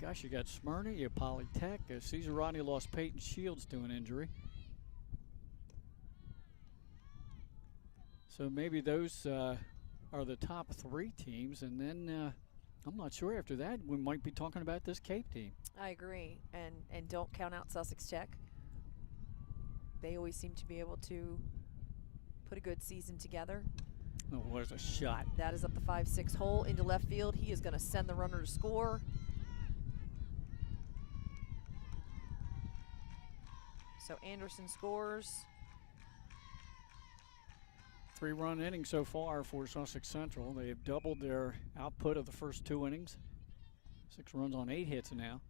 gosh, you got Smyrna, you have Polytech. Caesar Rodney lost Peyton Shields to an injury. So maybe those are the top 3 teams, and then I'm not sure after that we might be talking about this Cape team. I agree, and don't count out Sussex Tech. They always seem to be able to put a good season together. Oh, what a shot. That is up the 5-6 hole into left field. He is going to send the runner to score. So Anderson scores. 3-run inning so far for Sussex Central. They have doubled their output of the first 2 innings. 6 runs on 8 hits now.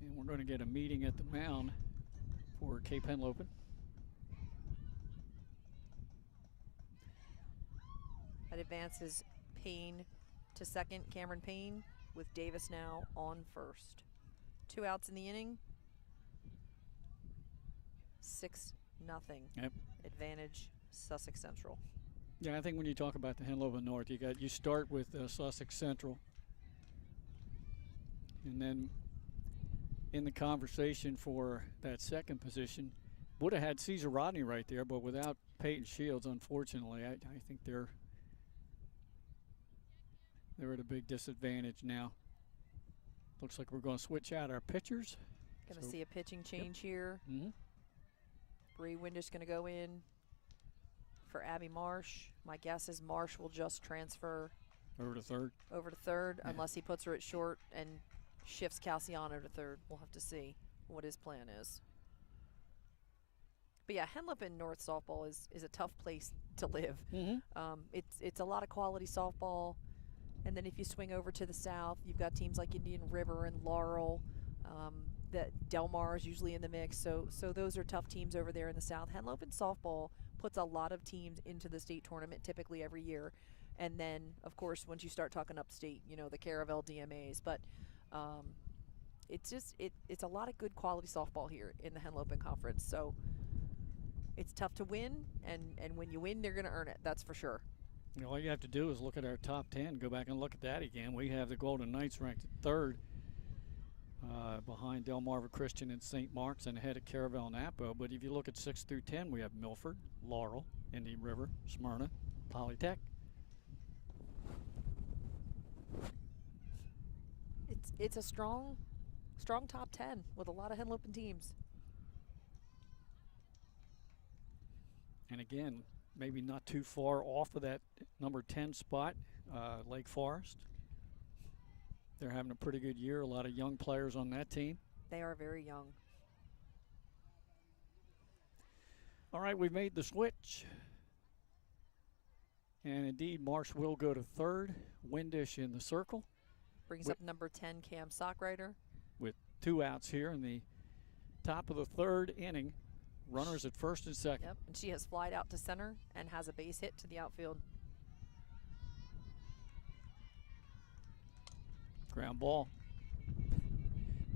And we're going to get a meeting at the mound for Cape Henlopen. That advances Payne to second, Cameron Payne, with Davis now on first. 2 outs in the inning. 6-0. Yep. Advantage Sussex Central. Yeah, I think when you talk about the Henlopen North, you start with Sussex Central, and then in the conversation for that second position, would have had Caesar Rodney right there, but without Peyton Shields, unfortunately, I think they're at a big disadvantage now. Looks like we're going to switch out our pitchers. Going to see a pitching change here. Mm-hmm. Bree Windish going to go in for Abby Marsh. My guess is Marsh will just transfer Over to third. yeah. Unless he puts her at short and shifts Calciano to third. We'll have to see what his plan is. But yeah, Henlopen North softball is a tough place to live. Mm-hmm. It's a lot of quality softball. And then if you swing over to the south, you've got teams like Indian River and Laurel. That Delmar is usually in the mix. So those are tough teams over there in the south. Henlopen softball puts a lot of teams into the state tournament typically every year. And then, of course, once you start talking upstate, the Caravel DMAs. But it's a lot of good quality softball here in the Henlopen Conference. So it's tough to win, and when you win, they're going to earn it. That's for sure. All you have to do is look at our top 10. Go back and look at that again. We have the Golden Knights ranked at third, behind Delmarva Christian and St. Mark's, and ahead of Caravel and Appo. But if you look at 6 through 10, we have Milford, Laurel, Indian River, Smyrna, Polytech. It's a strong top 10 with a lot of Henlopen teams. And again, maybe not too far off of that number 10 spot, Lake Forest. They're having a pretty good year. A lot of young players on that team. They are very young. All right, we've made the switch. And indeed, Marsh will go to third. Windish in the circle. Brings up number 10, Cam Sockrider. With 2 outs here in the top of the third inning. Runners at first and second. Yep, and she has flied out to center and has a base hit to the outfield. Ground ball.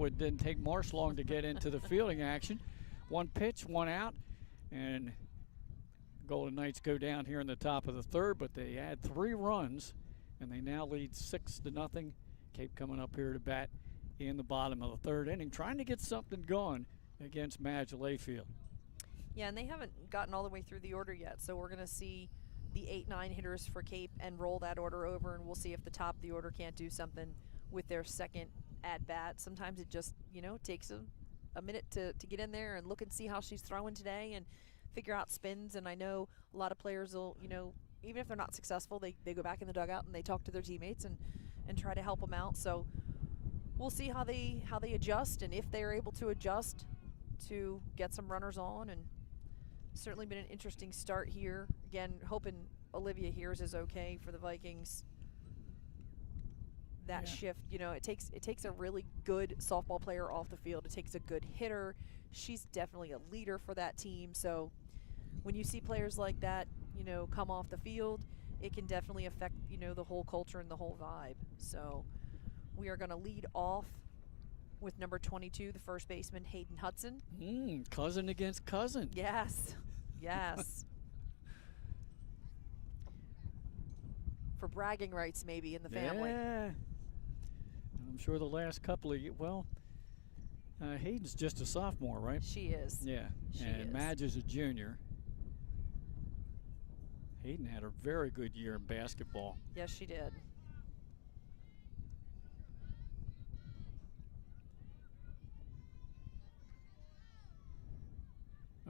It didn't take Marsh long to get into the fielding action. 1 pitch, 1 out, and Golden Knights go down here in the top of the third, but they add 3 runs, and they now lead 6-0. Cape coming up here to bat in the bottom of the third inning, trying to get something going against Madge Layfield. Yeah, and they haven't gotten all the way through the order yet, so we're going to see the 8-9 hitters for Cape and roll that order over, and we'll see if the top of the order can't do something with their second at-bat. Sometimes it just, takes a minute to get in there and look and see how she's throwing today and figure out spins. And I know a lot of players will, even if they're not successful, they go back in the dugout and they talk to their teammates and try to help them out. So we'll see how they adjust, and if they're able to adjust to get some runners on. And certainly been an interesting start here. Again, hoping Olivia Hears is okay for the Vikings. That shift, it takes a really good softball player off the field. It takes a good hitter. She's definitely a leader for that team. So when you see players like that, come off the field, it can definitely affect, the whole culture and the whole vibe. So we are going to lead off with number 22, the first baseman, Hayden Hudson. Cousin against cousin. Yes. For bragging rights, maybe, in the family. Yeah. I'm sure the last couple of years, Hayden's just a sophomore, right? She is. Yeah. She and is. Madge is a junior. Hayden had a very good year in basketball. Yes, she did.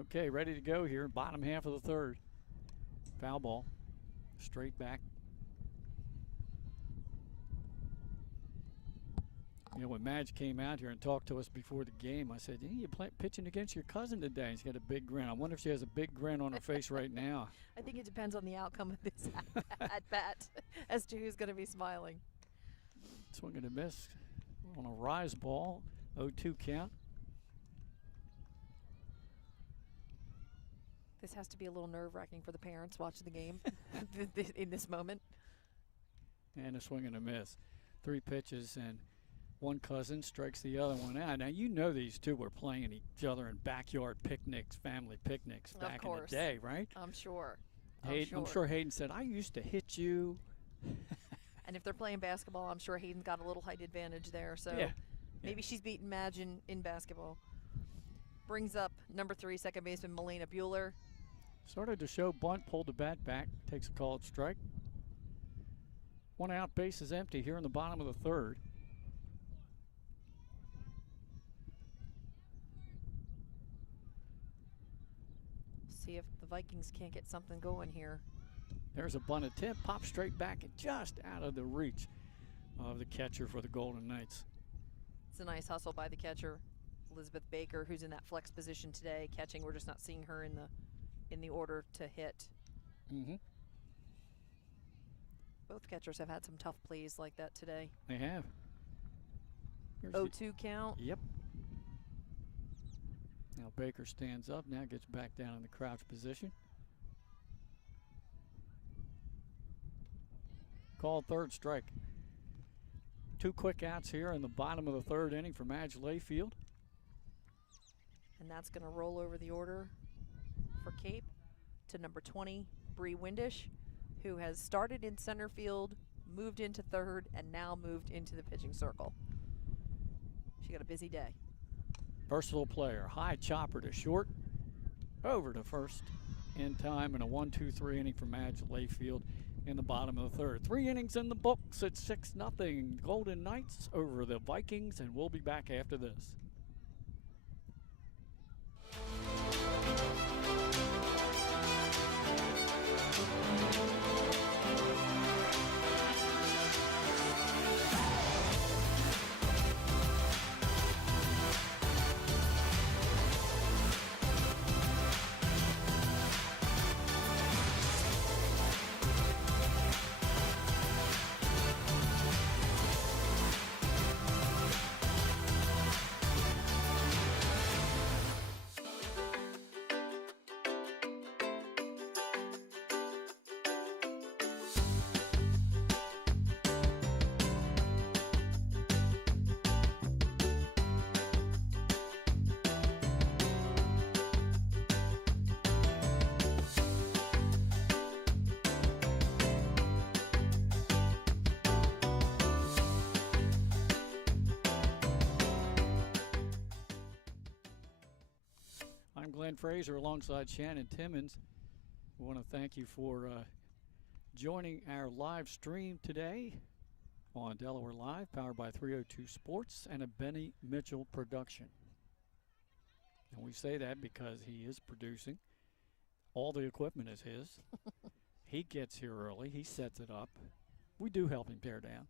Okay, ready to go here, bottom half of the third. Foul ball. Straight back. You know, when Madge came out here and talked to us before the game, I said, you're pitching against your cousin today. She's got a big grin. I wonder if she has a big grin on her face right now. I think it depends on the outcome of this at-bat as to who's going to be smiling. Swing and a miss on a rise ball. 0-2 count. This has to be a little nerve-wracking for the parents watching the game in this moment. And a swing and a miss. 3 pitches, and one cousin strikes the other one out. Now, you know these two were playing each other in backyard picnics, family picnics back in the day, right? I'm sure. I'm sure Hayden said, I used to hit you. And if they're playing basketball, I'm sure Hayden's got a little height advantage there. So maybe she's beating Madge in basketball. Brings up number 3, second baseman Melina Bueller. Started to show bunt, pulled the bat back, takes a called strike. 1 out, base is empty here in the bottom of the 3rd. See if the Vikings can't get something going here. There's a bunt attempt, pops straight back and just out of the reach of the catcher for the Golden Knights. It's a nice hustle by the catcher, Elizabeth Baker, who's in that flex position today, catching. We're just not seeing her in the order to hit. Both catchers have had some tough plays like that today. They have. 0-2 count. Yep. Now Baker stands up, now gets back down in the crouch position. Called 3rd strike. 2 quick outs here in the bottom of the 3rd inning for Madge Layfield. And that's going to roll over the order for Cape to number 20, Bree Windish, who has started in center field, moved into 3rd, and now moved into the pitching circle. She got a busy day. Versatile player. High chopper to short. Over to first in time, and a 1-2-3 inning for Madge Layfield in the bottom of the 3rd. 3 innings in the books. It's 6-0 Golden Knights over the Vikings, and we'll be back after this. I'm Glenn Fraser alongside Shannon Timmons. We want to thank you for joining our live stream today on Delaware Live, powered by 302 Sports and a Benny Mitchell production. And we say that because he is producing. All the equipment is his. He gets here early. He sets it up. We do help him tear down.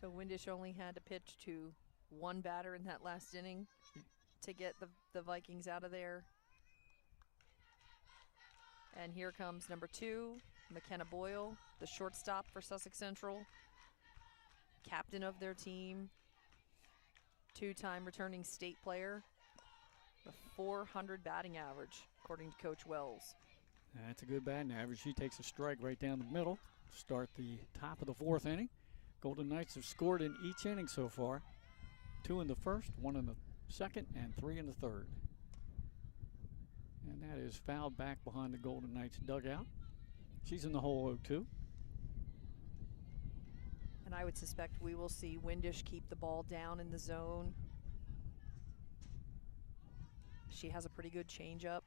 So Windish only had to pitch to 1 batter in that last inning to get the Vikings out of there. And here comes number 2, McKenna Boyle, the shortstop for Sussex Central, captain of their team, 2-time returning state player, a 400 batting average, according to Coach Wells. That's a good batting average. She takes a strike right down the middle. Start the top of the 4th inning. Golden Knights have scored in each inning so far. 2 in the 1st, 1 in the 2nd, and 3 in the 3rd. And that is fouled back behind the Golden Knights dugout. She's in the hole 0-2. And I would suspect we will see Windish keep the ball down in the zone. She has a pretty good changeup.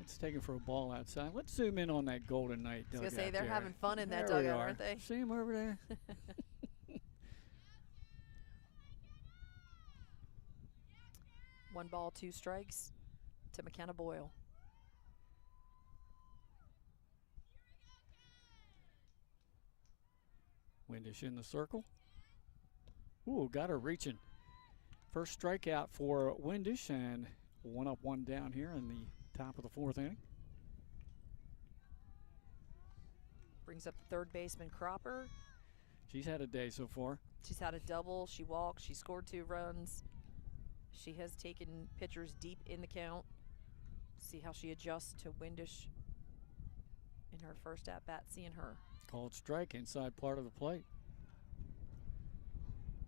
It's taken for a ball outside. Let's zoom in on that Golden Knight dugout. I was going to say, they're there. having fun in that There we dugout, are. aren't they? See them over there? 1 ball, 2 strikes to McKenna Boyle. Windish in the circle. Ooh, got her reaching. First strikeout for Windish, and 1 up, 1 down here in the top of the 4th inning. Brings up the third baseman Cropper. She's had a day so far. She's had a double. She walked. She scored 2 runs. She has taken pitchers deep in the count. See how she adjusts to Windish in her first at-bat, seeing her. Called strike inside part of the plate.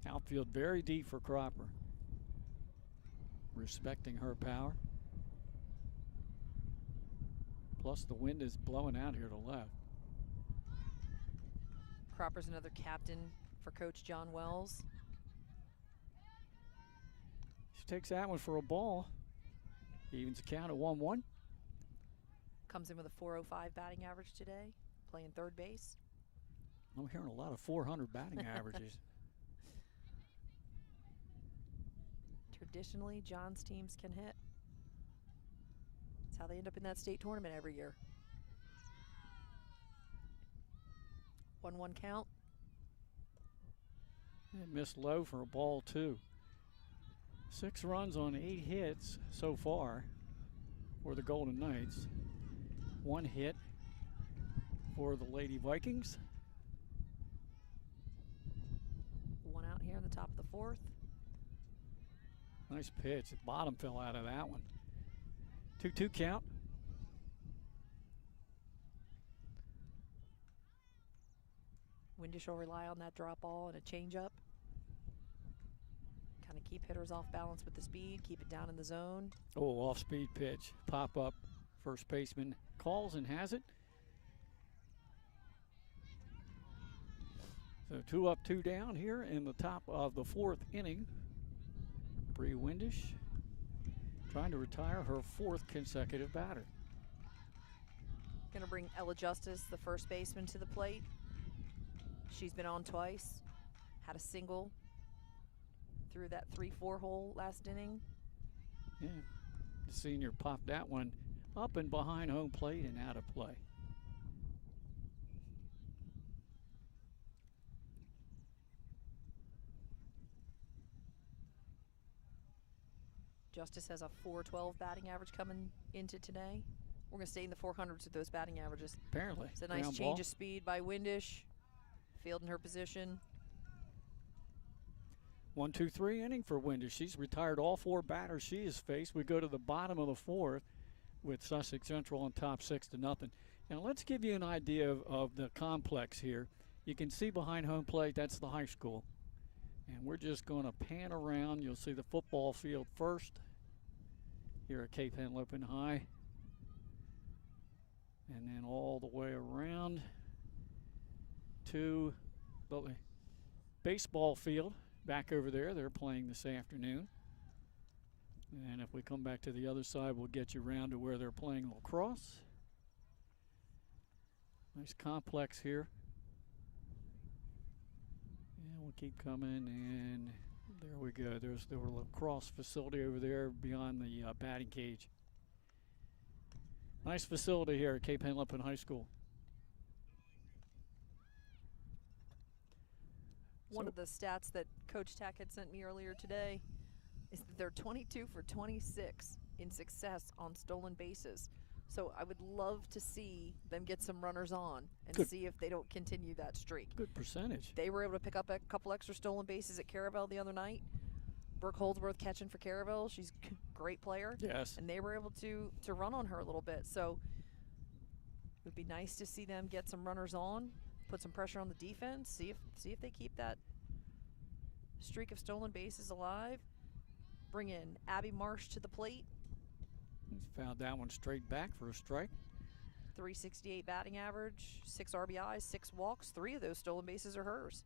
Outfield very deep for Cropper. Respecting her power. Plus the wind is blowing out here to left. Cropper's another captain for Coach John Wells. She takes that one for a ball. Evens the count at 1-1. Comes in with a 405 batting average today, playing third base. I'm hearing a lot of 400 batting averages. Traditionally, John's teams can hit. That's how they end up in that state tournament every year. 1-1 count. And missed low for a ball, 2. 6 runs on 8 hits so far for the Golden Knights. 1 hit for the Lady Vikings. 1 out here in the top of the 4th. Nice pitch. The bottom fell out of that one. 2-2 count. Windish will rely on that drop ball and a changeup. Kind of keep hitters off balance with the speed, keep it down in the zone. Oh, off-speed pitch. Pop up. First baseman calls and has it. So 2 up, 2 down here in the top of the 4th inning. Bree Windish trying to retire her 4th consecutive batter. Going to bring Ella Justice, the first baseman, to the plate. She's been on twice, had a single through that 3-4 hole last inning. Yeah, the senior popped that one up and behind home plate and out of play. Justice has a 412 batting average coming into today. We're going to stay in the 400s with those batting averages. Apparently. It's a nice ground change ball. of speed by Windish. Field in her position. 1-2-3 inning for Windish. She's retired all 4 batters she has faced. We go to the bottom of the 4th with Sussex Central on top 6-0. Now let's give you an idea of the complex here. You can see behind home plate, that's the high school. And we're just going to pan around. You'll see the football field first here at Cape Henlopen High. And then all the way around to the baseball field back over there. They're playing this afternoon. And if we come back to the other side, we'll get you around to where they're playing lacrosse. Nice complex here. And we'll keep coming, and there we go. There's the lacrosse facility over there beyond the batting cage. Nice facility here at Cape Henlopen High School. One of the stats that Coach Tack had sent me earlier today is that they're 22 for 26 in success on stolen bases. So I would love to see them get some runners on and Good. see if they don't continue that streak. Good percentage. They were able to pick up a couple extra stolen bases at Caravel the other night. Brooke Holdsworth catching for Caravel. She's a great player. Yes. And they were able to run on her a little bit. So it would be nice to see them get some runners on, put some pressure on the defense, see if they keep that streak of stolen bases alive. Bring in Abby Marsh to the plate. He's fouled that one straight back for a strike. 368 batting average, 6 RBIs, 6 walks. 3 of those stolen bases are hers.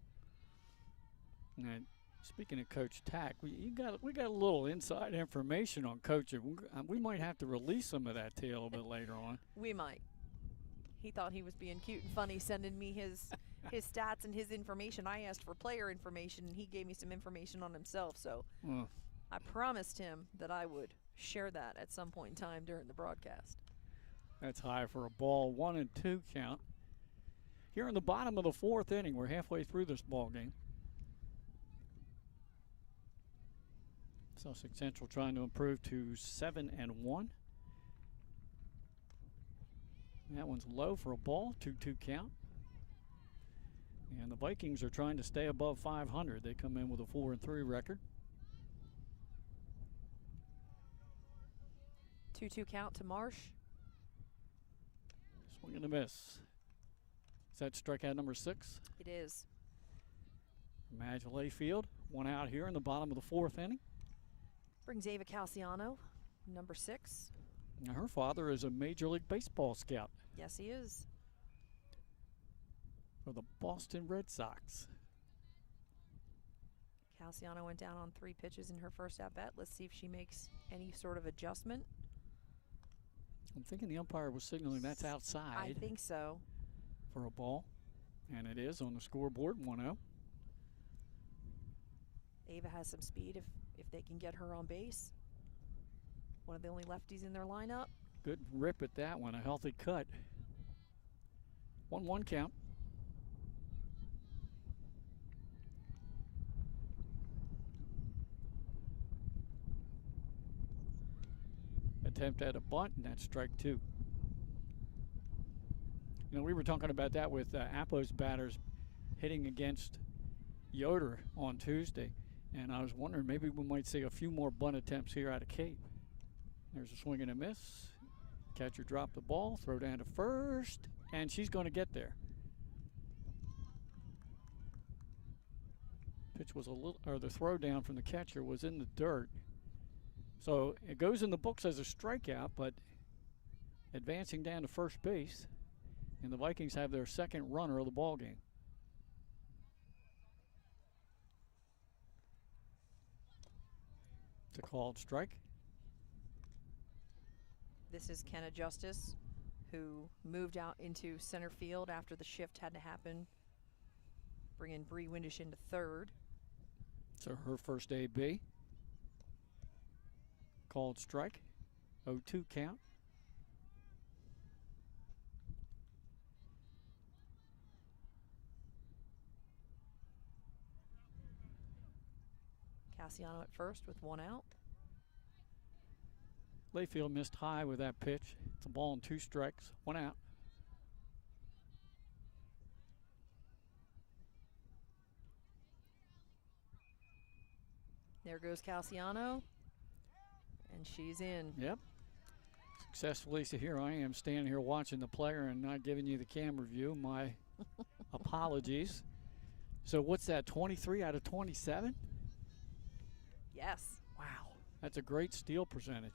And speaking of Coach Tack, we got a little inside information on coaching. We might have to release some of that tale a bit later on. We might. He thought he was being cute and funny, sending me his stats and his information. I asked for player information, and he gave me some information on himself. So Well, I promised him that I would share that at some point in time during the broadcast. That's high for a ball, 1-2 count. Here in the bottom of the fourth inning, we're halfway through this ball game. Sussex Central trying to improve to 7-1. That one's low for a ball, 2-2 count. And the Vikings are trying to stay above 500. They come in with a 4-3 record. 2-2 count to Marsh. Swing and a miss. Is that strikeout number 6? It is. Madge Layfield, one out here in the bottom of the fourth inning. Brings Ava Calciano, number 6. Now her father is a Major League Baseball scout Yes, he is. for the Boston Red Sox. Calciano went down on 3 pitches in her first at-bat. Let's see if she makes any sort of adjustment. I'm thinking the umpire was signaling that's outside I think so. for a ball, and it is on the scoreboard, 1-0. Ava has some speed if they can get her on base. One of the only lefties in their lineup. Good rip at that one, a healthy cut. 1-1 count. Attempt at a bunt, and that's strike 2. You know, we were talking about that with Appo's batters hitting against Yoder on Tuesday, and I was wondering maybe we might see a few more bunt attempts here out of Cape. There's a swing and a miss. Catcher dropped the ball, throw down to first, and she's going to get there. Pitch was a little, or the throw down from the catcher was in the dirt. So it goes in the books as a strikeout, but advancing down to first base, and the Vikings have their second runner of the ball game. It's a called strike. This is Kenna Justice, who moved out into center field after the shift had to happen, bringing Bree Windish into third. So her first AB. Called strike. 0-2 count. Cassiano at first with 1 out. Layfield missed high with that pitch. It's a ball and 2 strikes, 1 out. There goes Cassiano, and she's in. Yep. Successfully, so here I am standing here watching the player and not giving you the camera view. My apologies. So what's that, 23 out of 27? Yes. Wow, that's a great steal percentage.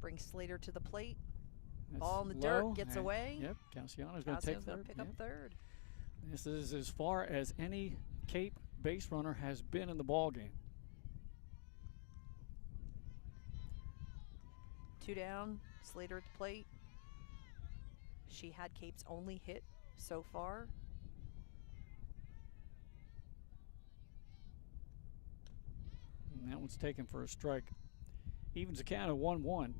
Brings Slater to the plate. That's Ball in the low, dirt, gets and away. Yep, Calciano's going to take Cassiano's third. going to pick up Yep. third. This is as far as any Cape base runner has been in the ball game. 2 down, Slater at the plate. She had Cape's only hit so far. And that one's taken for a strike. Evens the count at 1-1.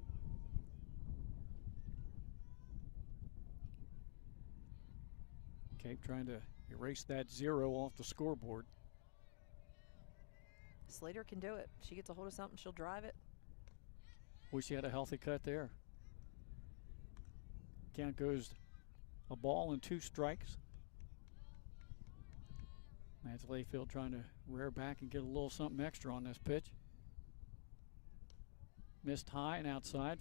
Cape trying to erase that 0 off the scoreboard. Slater can do it. She gets a hold of something, she'll drive it. Wish he had a healthy cut there. Count goes a ball and 2 strikes. That's Layfield trying to rear back and get a little something extra on this pitch. Missed high and outside.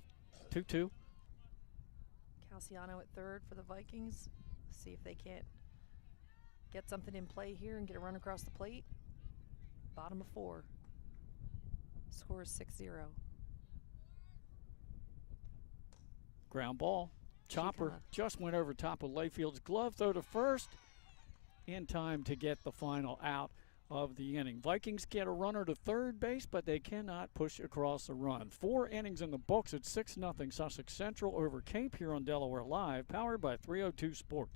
2-2. Calciano at third for the Vikings. See if they can't get something in play here and get a run across the plate. Bottom of 4. Score is 6-0. Ground ball. Chopper just went over top of Layfield's glove, throw to first. In time to get the final out of the inning. Vikings get a runner to third base, but they cannot push across the run. 4 innings in the books at 6-0 Sussex Central over Cape here on Delaware Live, powered by 302 Sports.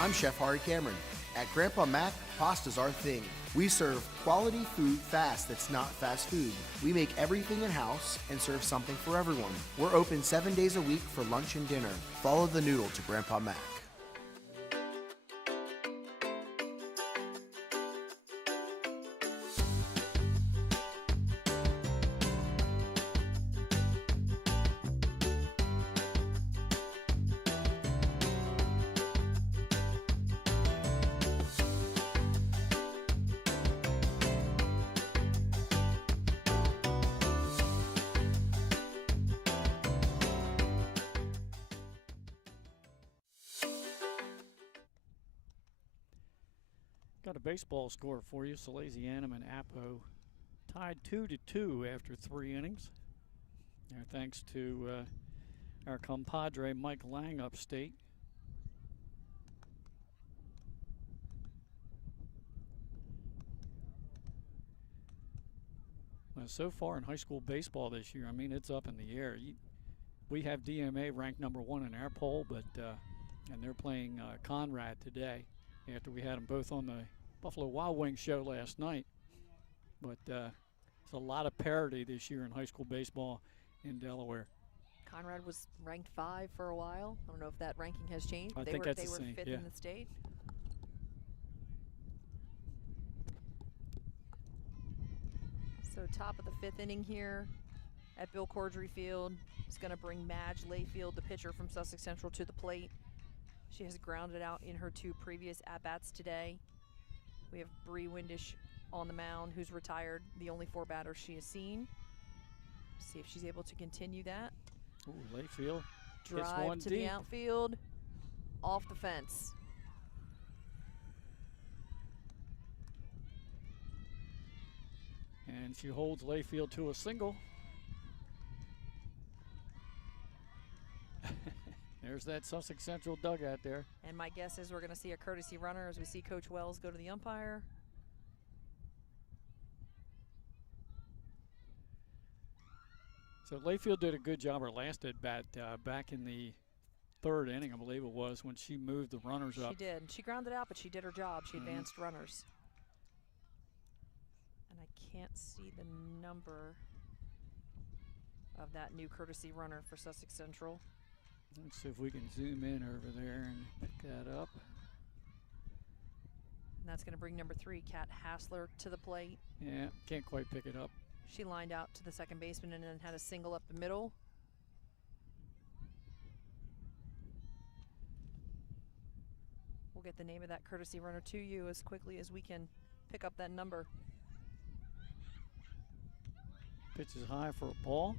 I'm Chef Hari Cameron. At Grandpa Mac, pasta's our thing. We serve quality food fast that's not fast food. We make everything in-house and serve something for everyone. We're open 7 days a week for lunch and dinner. Follow the noodle to Grandpa Mac. Got a baseball score for you. Salesianum and Apo tied 2-2 after 3 innings. Thanks to our compadre Mike Lang upstate. So far in high school baseball this year, I mean, it's up in the air. We have DMA ranked number 1 in our poll, but and they're playing Conrad today after we had them both on the Buffalo Wild Wings show last night. But there's a lot of parity this year in high school baseball in Delaware. Conrad was ranked 5 for a while. I don't know if that ranking has changed. I But think they that's were the same, 5th yeah. in the state. So top of the 5th inning here at Bill Cordry Field is going to bring Madge Layfield, the pitcher from Sussex Central, to the plate. She has grounded out in her 2 previous at-bats today. We have Bree Windish on the mound, who's retired, the only 4 batters she has seen. See if she's able to continue that. Ooh, Layfield hits Drive one to deep. the outfield, off the fence. And she holds Layfield to a single. There's that Sussex Central dugout there. And my guess is we're going to see a courtesy runner as we see Coach Wells go to the umpire. So Layfield did a good job her last at bat back in the 3rd inning, I believe it was, when she moved the runners up. She did. She grounded out, but she did her job. She advanced runners. And I can't see the number of that new courtesy runner for Sussex Central. Let's see if we can zoom in over there and pick that up. And that's going to bring number 3, Kat Hassler, to the plate. Yeah, can't quite pick it up. She lined out to the second baseman and then had a single up the middle. We'll get the name of that courtesy runner to you as quickly as we can pick up that number. Pitch is high for a ball.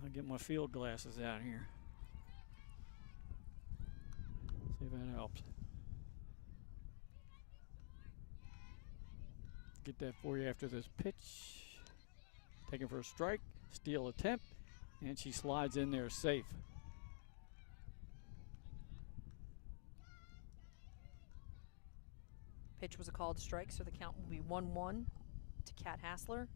I'll get my field glasses out here. See if that helps. Get that for you after this pitch. Taking for a strike, steal attempt, and she slides in there safe. Pitch was a called strike, so the count will be 1-1 to Kat Hassler.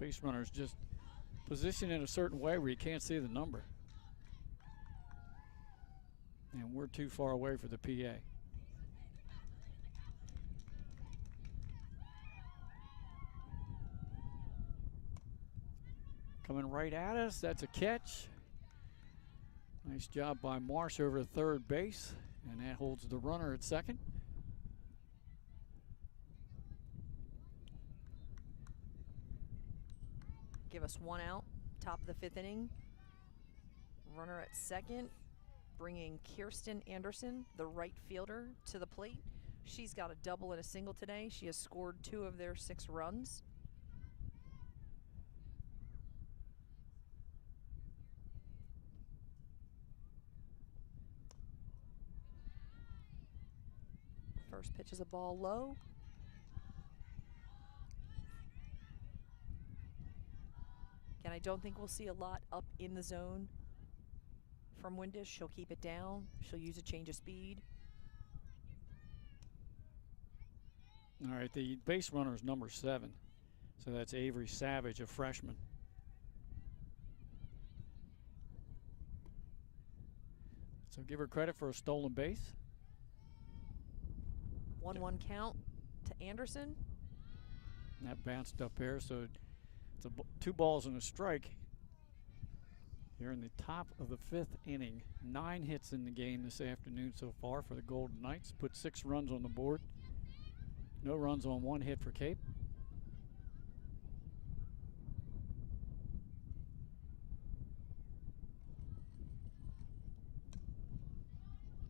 Base runner's just positioned in a certain way where you can't see the number. And we're too far away for the PA. Coming right at us, that's a catch. Nice job by Marsh over at 3rd base, and that holds the runner at 2nd. Give us 1 out, top of the 5th inning. Runner at 2nd, bringing Kirsten Anderson, the right fielder, to the plate. She's got a double and a single today. She has scored 2 of their 6 runs. First pitch is a ball low. Again, I don't think we'll see a lot up in the zone from Windish. She'll keep it down. She'll use a change of speed. All right, the base runner is number 7. So that's Avery Savage, a freshman. I'll give her credit for a stolen base. 1-1 count to Anderson. And that bounced up there, so it's 2 balls and a strike. Here in the top of the 5th inning. 9 hits in the game this afternoon so far for the Golden Knights. Put 6 runs on the board. No runs on 1 hit for Cape.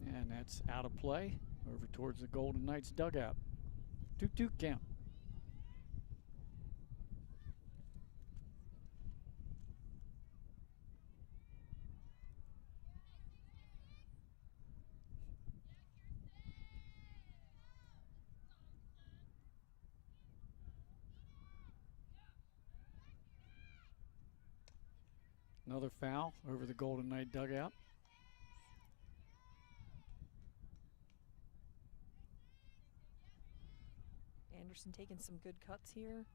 And that's out of play over towards the Golden Knights dugout. 2-2 count. Another foul over the Golden Knight dugout. Anderson taking some good cuts here.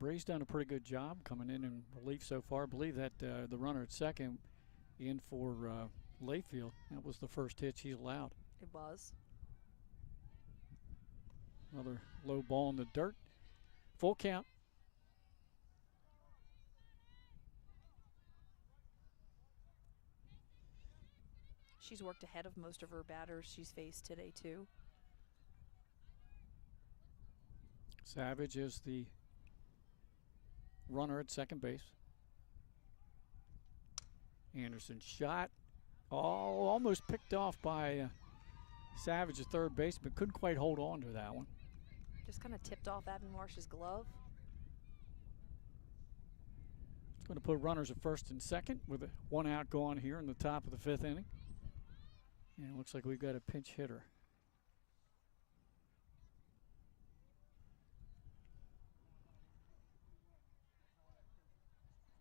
Bray's done a pretty good job coming in relief so far. I believe that the runner at second in for Layfield, that was the first hit he's allowed. It was. Another low ball in the dirt. Full count. She's worked ahead of most of her batters she's faced today, too. Savage is the runner at second base. Anderson shot. Oh, almost picked off by Savage at third base, but couldn't quite hold on to that one. Just kind of tipped off Abby Marsh's glove. It's going to put runners at first and second with 1 out gone here in the top of the 5th inning. And it looks like we've got a pinch hitter.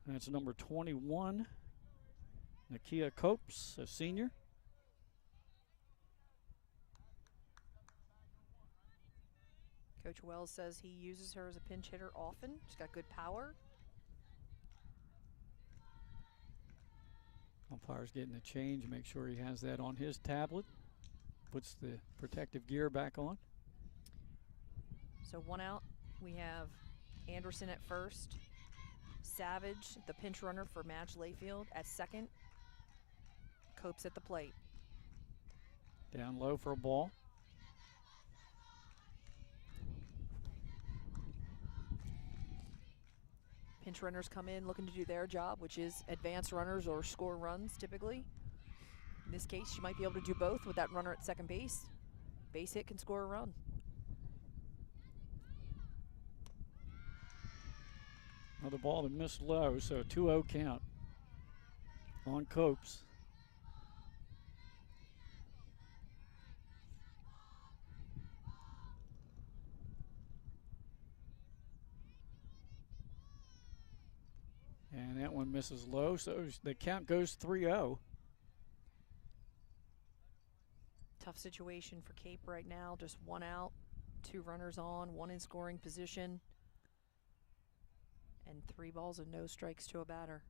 That's number 21, Nakia Copes, a senior. Coach Wells says he uses her as a pinch hitter often. She's got good power. Umpire's getting a change, make sure he has that on his tablet. Puts the protective gear back on. So 1 out. We have Anderson at first. Savage, the pinch runner for Madge Layfield, at second. Copes at the plate. Down low for a ball. Pinch runners come in looking to do their job, which is advance runners or score runs typically. In this case, she might be able to do both with that runner at second base. Base hit can score a run. Another ball that missed low, so 2-0 count on Copes. And that one misses low, so the count goes 3-0. Tough situation for Cape right now. Just 1 out, 2 runners on, 1 in scoring position, and 3 balls and no strikes to a batter.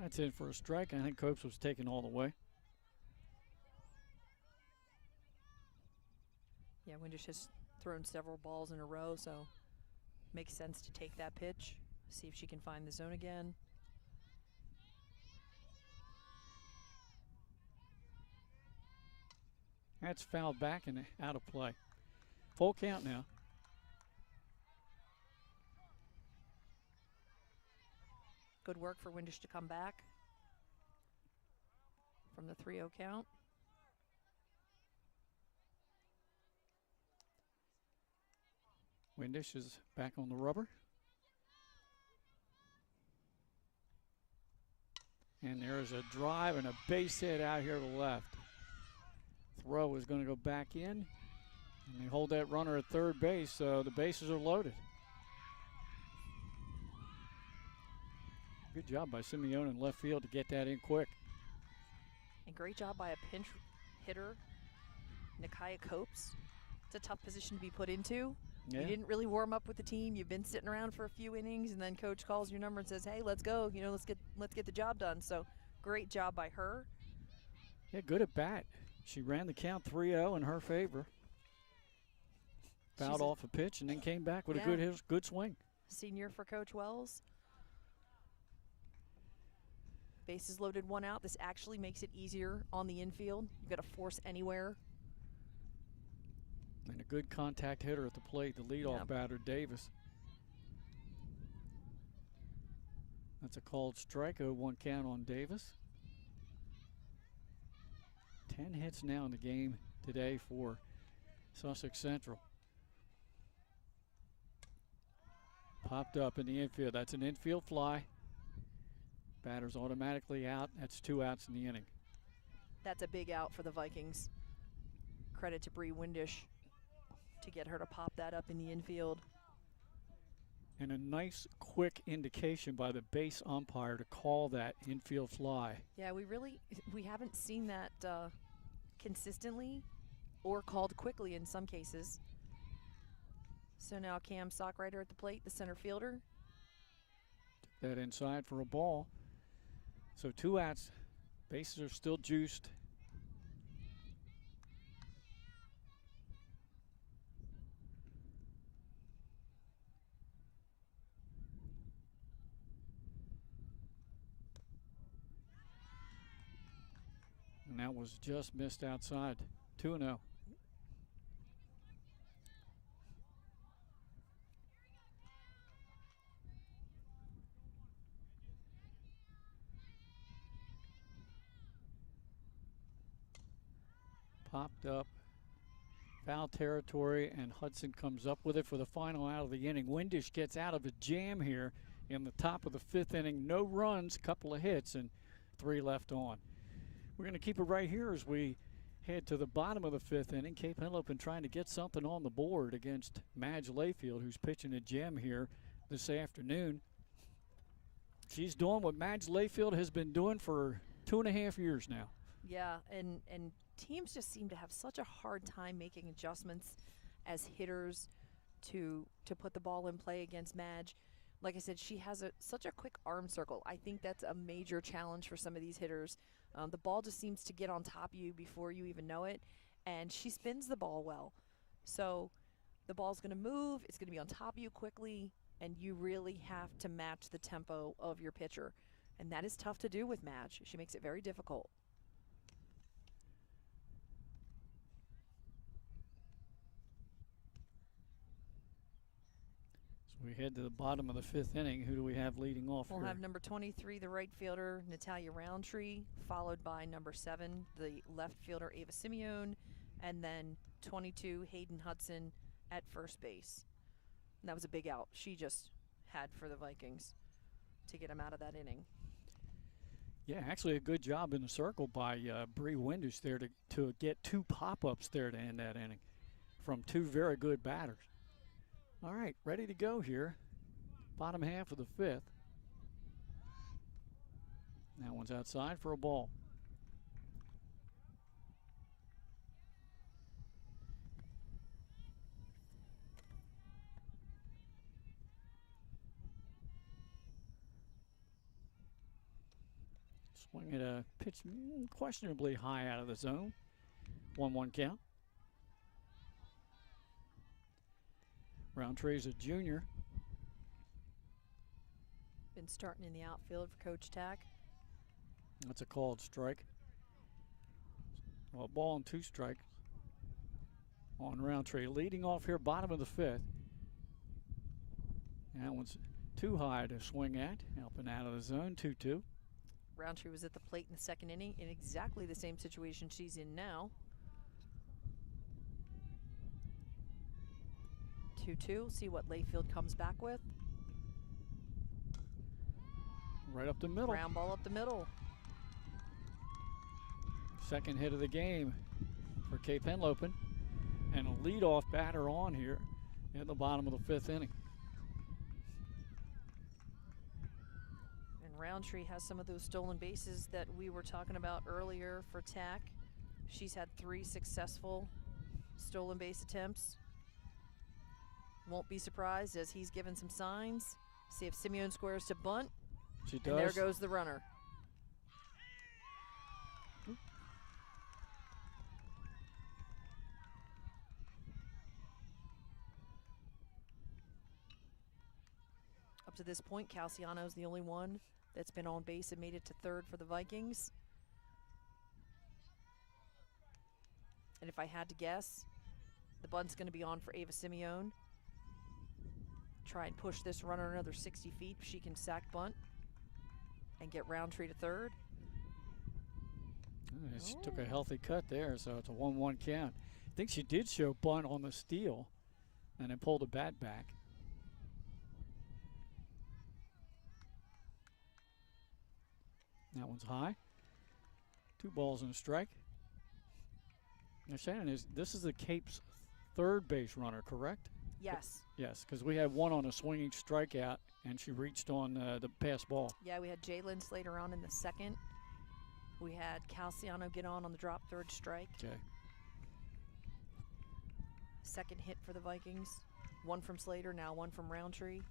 That's in for a strike. I think Copes was taken all the way. Yeah, Windish has thrown several balls in a row, so makes sense to take that pitch, see if she can find the zone again. That's fouled back and out of play. Full count now. Good work for Windish to come back from the 3-0 count. Windish is back on the rubber. And there's a drive and a base hit out here to the left. Throw is going to go back in. And they hold that runner at third base, so the bases are loaded. Good job by Simeone in left field to get that in quick. And great job by a pinch hitter, Nakia Copes. It's a tough position to be put into. Yeah. You didn't really warm up with the team. You've been sitting around for a few innings, and then coach calls your number and says, "Hey, let's go. You know, let's get the job done." So, great job by her. Yeah, good at bat. She ran the count 3-0 in her favor. Fouled off a pitch and then came back with a good swing. Senior for Coach Wells. Bases loaded, 1 out. This actually makes it easier on the infield. You've got to force anywhere. And a good contact hitter at the plate, the leadoff batter, Davis. That's a called strike, 0-1 count on Davis. 10 hits now in the game today for Sussex Central. Popped up in the infield. That's an infield fly. Batter's automatically out. That's 2 outs in the inning. That's a big out for the Vikings. Credit to Bree Windish to get her to pop that up in the infield. And a nice quick indication by the base umpire to call that infield fly. Yeah, we haven't seen that consistently or called quickly in some cases. So now Cam Stockrider at the plate, the center fielder. Took that inside for a ball. So 2 outs. Bases are still juiced. And that was just missed outside. 2-0. Popped up, foul territory, and Hudson comes up with it for the final out of the inning. Windish gets out of a jam here in the top of the 5th inning. No runs, couple of hits, and 3 left on. We're going to keep it right here as we head to the bottom of the 5th inning. Cape Henlopen trying to get something on the board against Madge Layfield, who's pitching a gem here this afternoon. She's doing what Madge Layfield has been doing for 2.5 years now. Yeah, and teams just seem to have such a hard time making adjustments as hitters to put the ball in play against Madge. Like I said, she has such a quick arm circle. I think that's a major challenge for some of these hitters. The ball just seems to get on top of you before you even know it, and she spins the ball well. So the ball's going to move, it's going to be on top of you quickly, and you really have to match the tempo of your pitcher. And that is tough to do with Madge. She makes it very difficult. We head to the bottom of the 5th inning. Who do we have leading off We'll here? have number 23, the right fielder, Natalia Roundtree, followed by number 7, the left fielder, Ava Simeone, and then 22, Hayden Hudson at first base. And that was a big out she just had for the Vikings to get him out of that inning. Yeah, actually a good job in the circle by Bree Windish there to get 2 pop-ups there to end that inning from 2 very good batters. All right, ready to go here. Bottom half of the 5th. That one's outside for a ball. Swing at a pitch questionably high out of the zone. 1-1 count. Roundtree's a junior. Been starting in the outfield for Coach Tack. That's a called strike. Well, ball and 2 strikes on Roundtree. Leading off here, bottom of the 5th. That one's too high to swing at. Helping out of the zone, 2-2. Roundtree was at the plate in the 2nd inning in exactly the same situation she's in now. 2-2. See what Layfield comes back with. Right up the middle. Ground ball up the middle. Second hit of the game for Cape Henlopen. And a leadoff batter on here in the bottom of the 5th inning. And Roundtree has some of those stolen bases that we were talking about earlier for Tack. She's had 3 successful stolen base attempts. Won't be surprised as he's given some signs. See if Simeone squares to bunt. She does. And there goes the runner. Up to this point, Calciano's the only one that's been on base and made it to third for the Vikings. And if I had to guess, the bunt's going to be on for Ava Simeone. Try and push this runner another 60 feet. She can sack bunt and get Roundtree to third. She took a healthy cut there, so it's a 1-1 count. I think she did show bunt on the steal and then pulled the bat back. That one's high. 2 balls and a strike. Now, Shannon, this is the Cape's third base runner, correct? Yes. Yes, because we had one on a swinging strikeout, and she reached on the pass ball. Yeah, we had Jalen Slater on in the second. We had Calciano get on the drop third strike. Okay. Second hit for the Vikings. One from Slater, now one from Roundtree.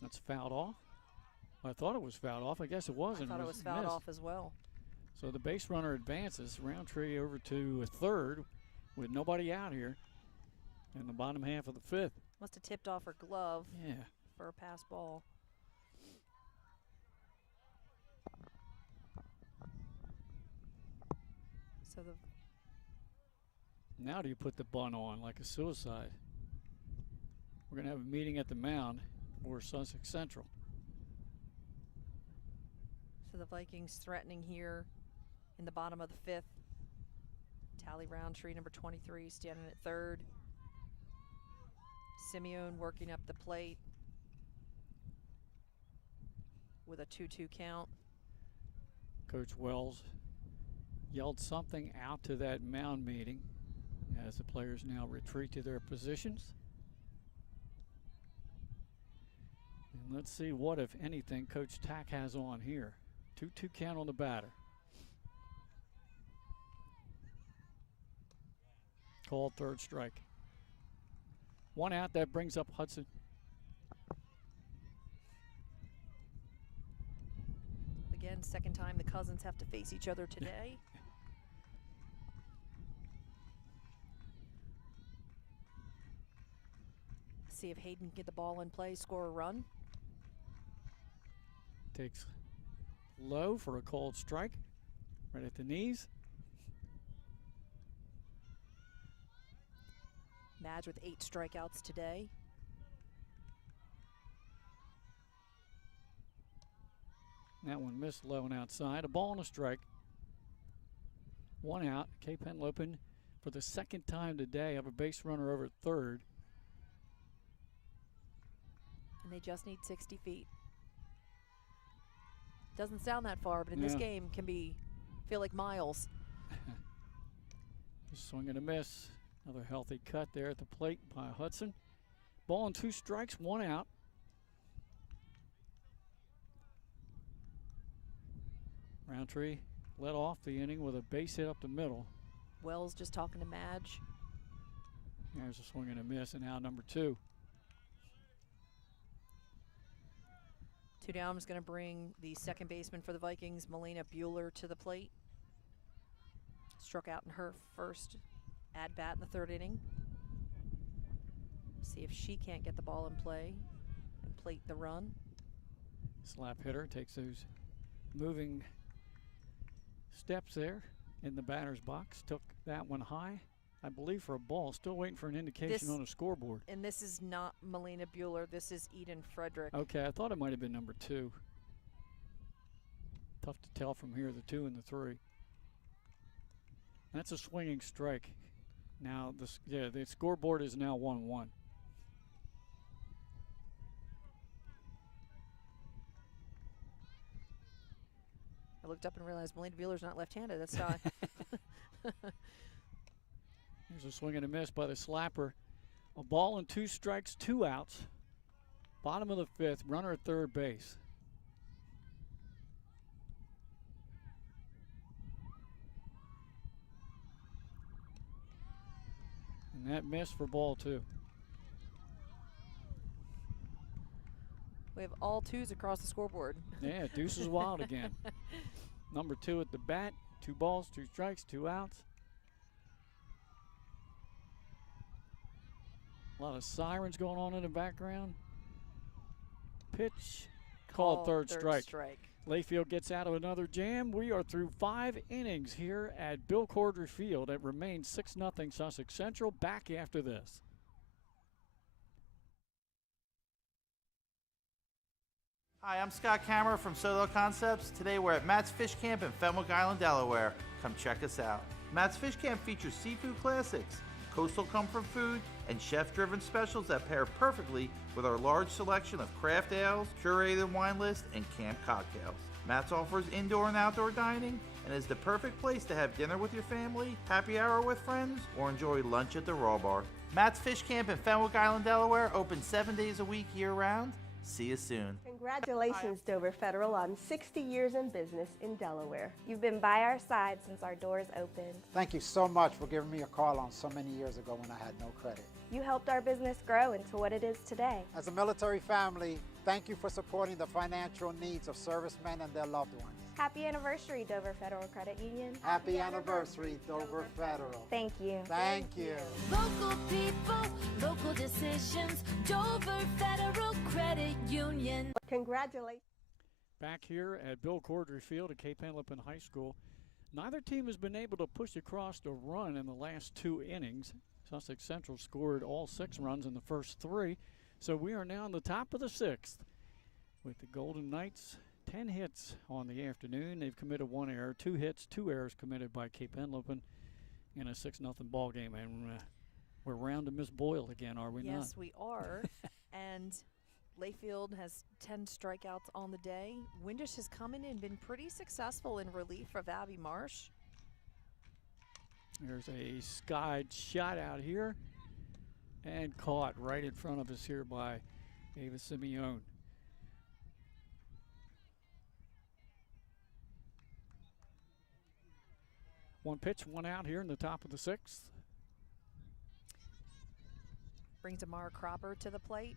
That's fouled off. I thought it was fouled off. I guess it wasn't. I thought it was fouled off as well. So the base runner advances. Roundtree over to a third with nobody out here in the bottom half of the fifth. Must have tipped off her glove Yeah. for a pass ball. So now do you put the bunt on like a suicide? We're going to have a meeting at the mound for Sussex Central. So the Vikings threatening here in the bottom of the fifth. Tally Roundtree, number 23, standing at third. Simeone working up the plate with a 2-2 count. Coach Wells yelled something out to that mound meeting as the players now retreat to their positions. And let's see what, if anything, Coach Tack has on here. 2-2 count on the batter. Called third strike. One out, that brings up Hudson. Again, second time the Cousins have to face each other today. See if Hayden can get the ball in play, score a run. Takes low for a called strike, right at the knees. Madge with 8 strikeouts today. That one missed low and outside. A ball and a strike. One out. Cape Henlopen for the second time today have a base runner over at third. And they just need 60 feet. Doesn't sound that far, but in this game can feel like miles. Swing and a miss. Another healthy cut there at the plate by Hudson. Ball and 2 strikes, 1 out. Roundtree led off the inning with a base hit up the middle. Wells just talking to Madge. There's a swing and a miss, and now number 2. 2 down is going to bring the second baseman for the Vikings, Melina Bueller, to the plate. Struck out in her first at-bat in the third inning. See if she can't get the ball in play and plate the run. Slap hitter takes those moving steps there in the batter's box. Took that one high, I believe, for a ball. Still waiting for an indication on a scoreboard. And this is not Melina Bueller. This is Eden Frederick. Okay, I thought it might have been number 2. Tough to tell from here, the 2 and the 3. That's a swinging strike. Now, the scoreboard is now 1-1. I looked up and realized Melina Bueller's not left-handed. That's not. Here's a swing and a miss by the slapper. A ball and 2 strikes, 2 outs. Bottom of the 5th, runner at third base. And that missed for ball 2. We have all twos across the scoreboard. Yeah, deuce is wild again. Number 2 at the bat. 2 balls, 2 strikes, 2 outs. A lot of sirens going on in the background. Pitch called third strike. Layfield gets out of another jam. We are through 5 innings here at Bill Cordry Field. It remains 6-0 Sussex Central. Back after this. Hi, I'm Scott Kammerer from Soto Concepts. Today we're at Matt's Fish Camp in Fenwick Island, Delaware. Come check us out. Matt's Fish Camp features seafood classics, coastal comfort food, and chef-driven specials that pair perfectly with our large selection of craft ales, curated wine list, and camp cocktails. Matt's offers indoor and outdoor dining and is the perfect place to have dinner with your family, happy hour with friends, or enjoy lunch at the Raw Bar. Matt's Fish Camp in Fenwick Island, Delaware, open 7 days a week year-round. See you soon. Congratulations, Dover Federal, on 60 years in business in Delaware. You've been by our side since our doors opened. Thank you so much for giving me a call on so many years ago when I had no credit. You helped our business grow into what it is today. As a military family, thank you for supporting the financial needs of servicemen and their loved ones. Happy anniversary, Dover Federal Credit Union. Happy anniversary, Dover Federal. Thank you. Thank you. Local people, local decisions, Dover Federal Credit Union. Congratulations. Back here at Bill Cordry Field at Cape Henlopen High School, neither team has been able to push across the run in the last 2 innings. Sussex Central scored all 6 runs in the first 3, so we are now in the top of the 6th with the Golden Knights. 10 hits on the afternoon. They've committed 1 error, 2 hits, 2 errors committed by Cape Henlopen in a 6-0 ball game. And we're round to Miss Boyle again, are we not? Yes, we are. And Layfield has 10 strikeouts on the day. Windish has come in and been pretty successful in relief of Abby Marsh. There's a skied shot out here and caught right in front of us here by Ava Simeone. One pitch, 1 out here in the top of the 6th. Brings Amara Cropper to the plate.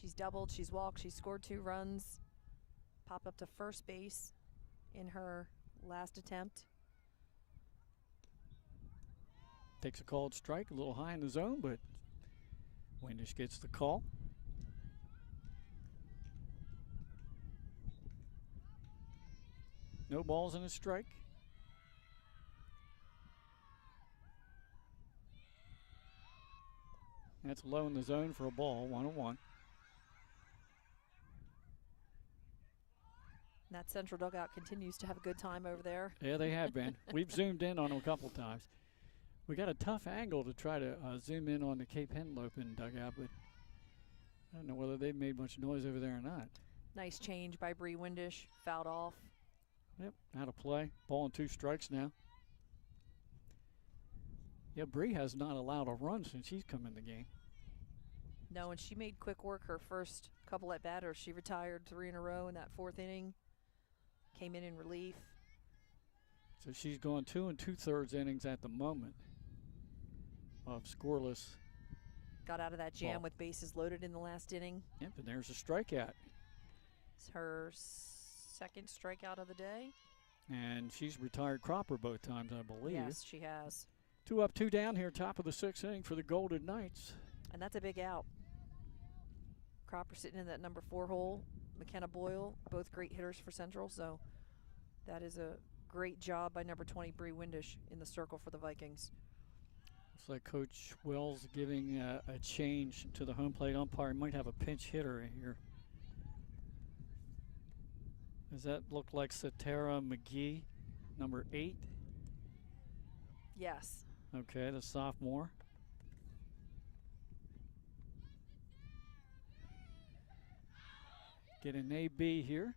She's doubled, she's walked, she's scored 2 runs. Popped up to first base in her last attempt. Takes a called strike, a little high in the zone, but Windish gets the call. No balls and a strike. That's low in the zone for a ball, 1-1. That central dugout continues to have a good time over there. Yeah, they have been. We've zoomed in on them a couple times. We got a tough angle to try to zoom in on the Cape Henlopen dugout, but I don't know whether they've made much noise over there or not. Nice change by Bree Windish, fouled off. Yep, out of play. Ball and 2 strikes now. Yeah, Bree has not allowed a run since she's come in the game. No, and she made quick work her first couple at batters. She retired 3 in a row in that 4th inning. Came in relief. So she's gone 2 2/3 innings at the moment of scoreless. Got out of that jam ball with bases loaded in the last inning. Yep, and there's a strikeout. It's her 2nd strikeout of the day. And she's retired Cropper both times, I believe. Yes, she has. 2 up, 2 down here, top of the 6th inning for the Golden Knights. And that's a big out. Cropper sitting in that number 4 hole. McKenna Boyle, both great hitters for Central, so that is a great job by number 20, Bree Windish, in the circle for the Vikings. Looks like Coach Wells giving a change to the home plate umpire. Might have a pinch hitter here. Does that look like Satara McGee, number 8? Yes. Okay, the sophomore. Get an AB here.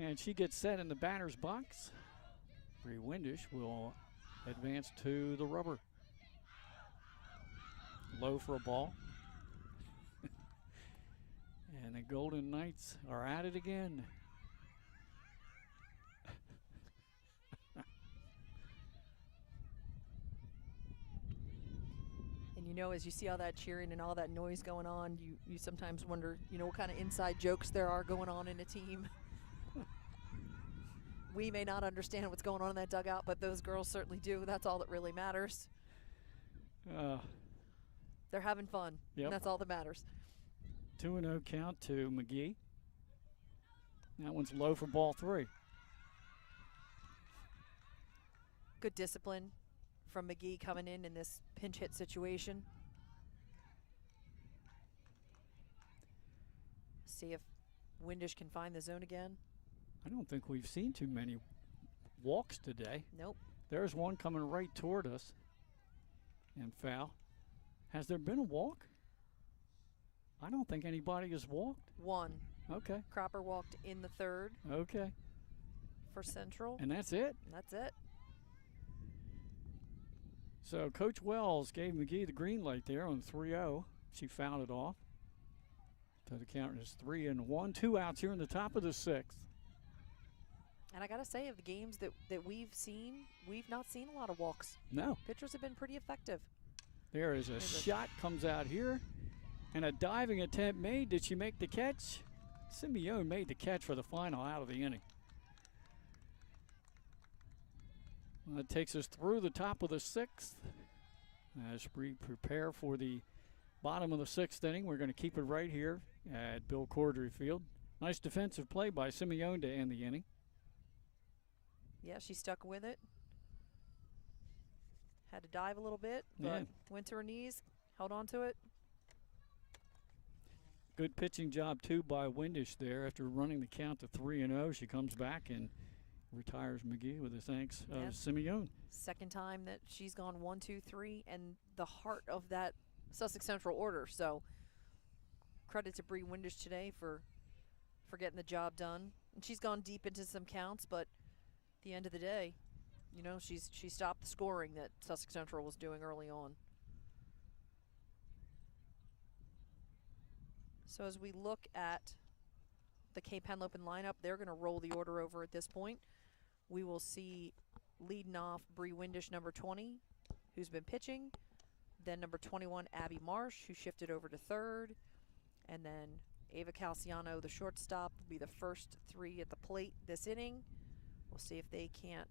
And she gets set in the batter's box. Bree Windish will advance to the rubber. Low for a ball. And the Golden Knights are at it again. And you know, as you see all that cheering and all that noise going on, you sometimes wonder, you know, what kind of inside jokes there are going on in a team. We may not understand what's going on in that dugout, but those girls certainly do. That's all that really matters. They're having fun. Yep. And that's all that matters. 2-0 count to McGee. That one's low for ball 3. Good discipline from McGee coming in this pinch hit situation. See if Windish can find the zone again. I don't think we've seen too many walks today. Nope. There's one coming right toward us. And foul. Has there been a walk? I don't think anybody has walked. One. Okay. Cropper walked in the third. Okay. For Central. And that's it? And that's it. So Coach Wells gave McGee the green light there on 3-0. She fouled it off. So the count is 3-1. 2 outs here in the top of the 6th. And I got to say, of the games that we've seen, we've not seen a lot of walks. No. Pitchers have been pretty effective. There is a shot comes out here. And a diving attempt made. Did she make the catch? Simeone made the catch for the final out of the inning. That takes us through the top of the 6th. As we prepare for the bottom of the 6th inning, we're going to keep it right here at Bill Cordry Field. Nice defensive play by Simeone to end the inning. Yeah, she stuck with it. Had to dive a little bit, but went to her knees, held on to it. Good pitching job, too, by Windish there. After running the count to 3-0, she comes back and retires McGee with the thanks of Simeone. Second time that she's gone 1, 2, 3, and the heart of that Sussex Central order. So credit to Bree Windish today for getting the job done. And she's gone deep into some counts, but at the end of the day, you know, she stopped the scoring that Sussex Central was doing early on. So as we look at the Cape Henlopen lineup, they're going to roll the order over at this point. We will see leading off Bree Windish, number 20, who's been pitching. Then number 21, Abby Marsh, who shifted over to third. And then Ava Calciano, the shortstop, will be the first 3 at the plate this inning. We'll see if they can't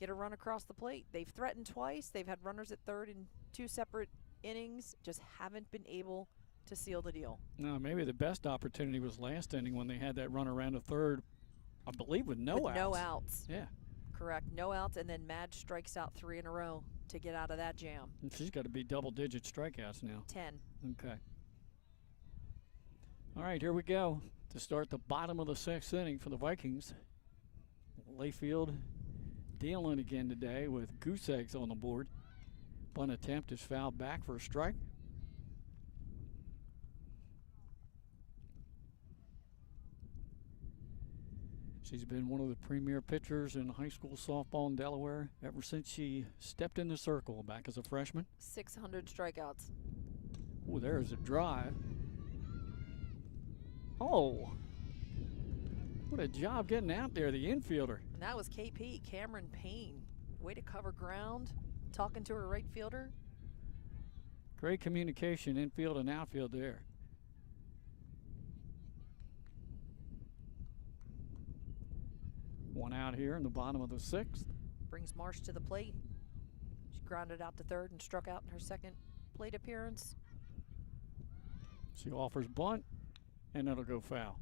get a run across the plate. They've threatened twice. They've had runners at third in 2 separate innings, just haven't been able to seal the deal. No, maybe the best opportunity was last inning when they had that run around to third, I believe, with no outs. No outs. Yeah. Correct. No outs, and then Madge strikes out 3 in a row to get out of that jam. And she's got to be double-digit strikeouts now. 10. Okay. All right, here we go to start the bottom of the 6th inning for the Vikings. Layfield dealing again today with goose eggs on the board. Bunt attempt is fouled back for a strike. She's been one of the premier pitchers in high school softball in Delaware ever since she stepped in the circle back as a freshman. 600 strikeouts. Oh, there's a drive. Oh, what a job getting out there, the infielder. And that was KP, Cameron Payne. Way to cover ground, talking to her right fielder. Great communication, infield and outfield there. One out here in the bottom of the 6th. Brings Marsh to the plate. She grounded out to third and struck out in her second plate appearance. She offers bunt, and it'll go foul.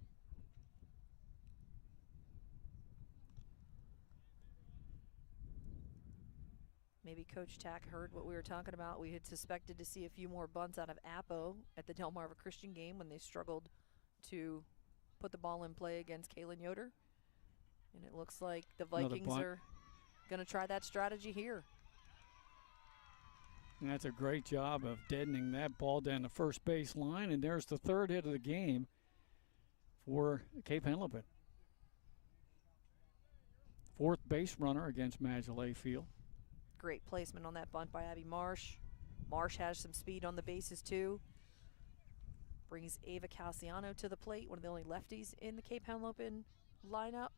Maybe Coach Tack heard what we were talking about. We had suspected to see a few more bunts out of Appo at the Delmarva Christian game when they struggled to put the ball in play against Kaylin Yoder. And it looks like the Vikings are going to try that strategy here. And that's a great job of deadening that ball down the first base line. And there's the 3rd hit of the game for Cape Henlopen. 4th base runner against Madge Layfield. Great placement on that bunt by Abby Marsh. Marsh has some speed on the bases too. Brings Ava Calciano to the plate, one of the only lefties in the Cape Henlopen lineup.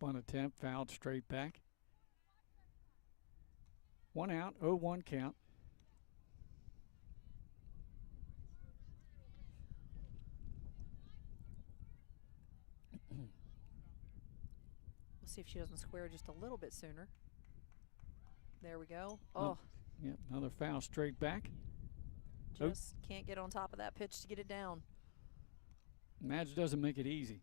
Bunt attempt, fouled straight back. 1 out, 0-1 count. We'll see if she doesn't square just a little bit sooner. There we go. Oh. Yep, another foul straight back. Just can't get on top of that pitch to get it down. Madge doesn't make it easy.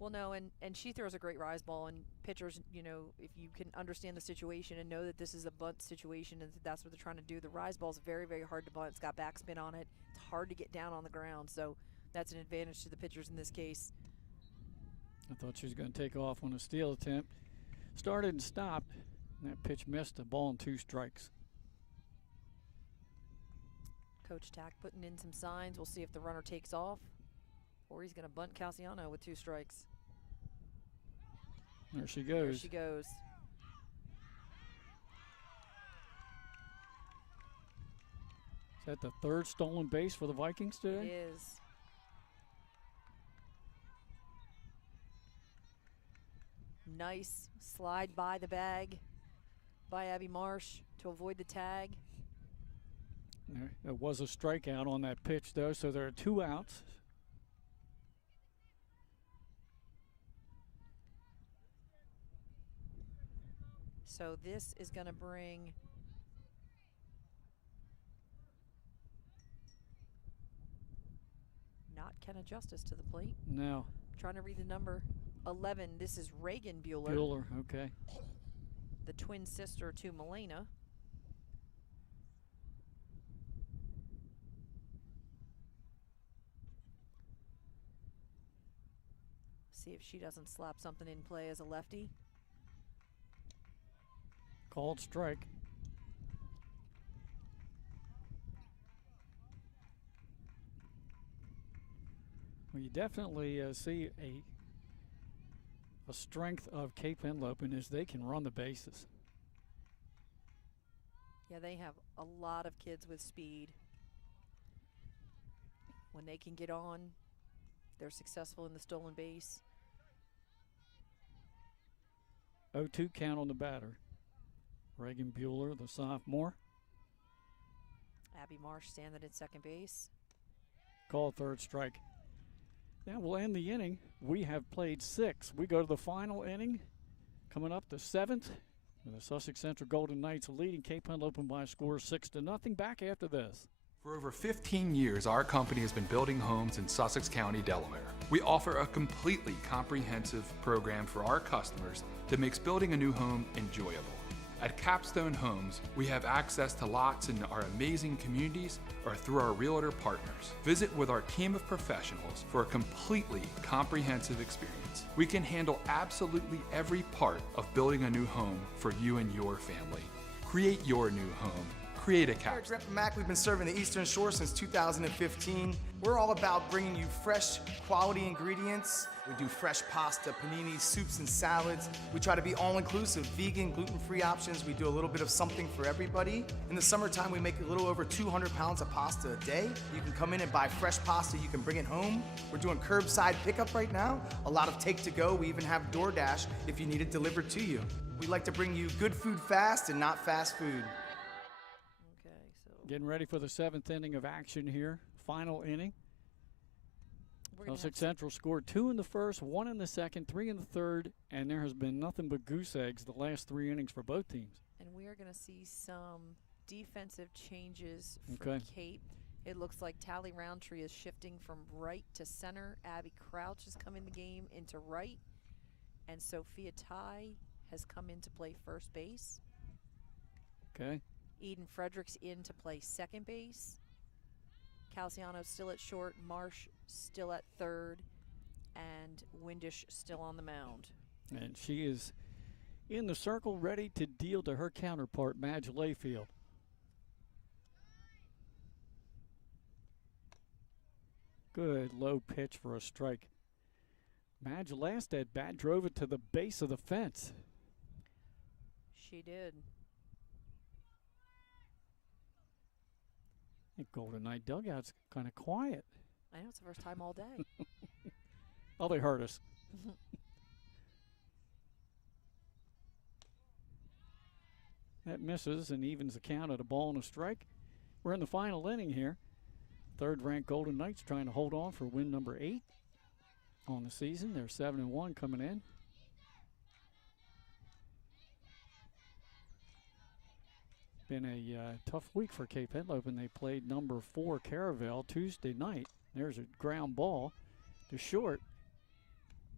Well, no, and she throws a great rise ball, and pitchers, you know, if you can understand the situation and know that this is a bunt situation and that's what they're trying to do, the rise ball is very, very hard to bunt. It's got backspin on it. It's hard to get down on the ground, so that's an advantage to the pitchers in this case. I thought she was going to take off on a steal attempt. Started and stopped, and that pitch missed, a ball and 2 strikes. Coach Tack putting in some signs. We'll see if the runner takes off, or he's going to bunt Calciano with 2 strikes. There she goes. There she goes. Is that the 3rd stolen base for the Vikings today? It is. Nice slide by the bag by Abby Marsh to avoid the tag. There was a strikeout on that pitch, though, so there are 2 outs. So this is going to bring not Kenna Justice to the plate. No. Trying to read the number. 11. This is Reagan Bueller. Bueller, okay. The twin sister to Milena. See if she doesn't slap something in play as a lefty. Called strike. Well, you definitely see a strength of Cape Henlopen is they can run the bases. Yeah, they have a lot of kids with speed. When they can get on, they're successful in the stolen base. 0-2 count on the batter. Reagan Bueller, the sophomore. Abby Marsh standing at second base. Called 3rd strike. Now we'll end the inning. We have played 6. We go to the final inning. Coming up the 7th. And the Sussex Central Golden Knights leading Cape Henlopen by a score of 6-0. Back after this. For over 15 years, our company has been building homes in Sussex County, Delaware. We offer a completely comprehensive program for our customers that makes building a new home enjoyable. At Capstone Homes, we have access to lots in our amazing communities or through our realtor partners. Visit with our team of professionals for a completely comprehensive experience. We can handle absolutely every part of building a new home for you and your family. Create your new home. Create a Here at Capstone. Grandpa Mac, we've been serving the Eastern Shore since 2015. We're all about bringing you fresh, quality ingredients. We do fresh pasta, paninis, soups, and salads. We try to be all-inclusive, vegan, gluten-free options. We do a little bit of something for everybody. In the summertime, we make a little over 200 pounds of pasta a day. You can come in and buy fresh pasta. You can bring it home. We're doing curbside pickup right now. A lot of take-to-go. We even have DoorDash if you need it delivered to you. We like to bring you good food fast and not fast food. Getting ready for the 7th inning of action here. Final inning. Sussex Central scored 2 in the first, 1 in the second, 3 in the third, and there has been nothing but goose eggs the last 3 innings for both teams. And we are going to see some defensive changes for Cape. It looks like Tally Roundtree is shifting from right to center. Abby Crouch has come in the game into right. And Sophia Ty has come in to play first base. Okay. Eden Fredericks in to play second base. Calciano still at short, Marsh still at third, and Windish still on the mound. And she is in the circle ready to deal to her counterpart, Madge Layfield. Good low pitch for a strike. Madge last at bat drove it to the base of the fence. She did. think Golden Knight dugout's kind of quiet. I know it's the first time all day. Oh, they hurt us. That misses and evens the count at a ball and a strike. We're in the final inning here. Third-ranked Golden Knights trying to hold on for win number 8 on the season. They're 7-1 coming in. Been a tough week for Cape Henlopen. They played number 4 Caravel Tuesday night. There's a ground ball to short.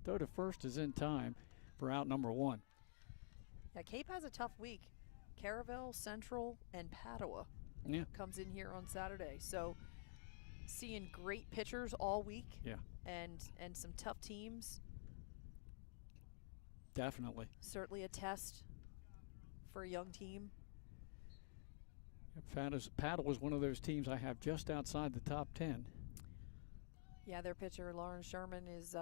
Throw to first is in time for out number 1. Yeah, Cape has a tough week. Caravel, Central, and Padua comes in here on Saturday. So seeing great pitchers all week and some tough teams. Definitely. Certainly a test for a young team. Padua is one of those teams I have just outside the top 10. Yeah, their pitcher, Lauren Sherman, is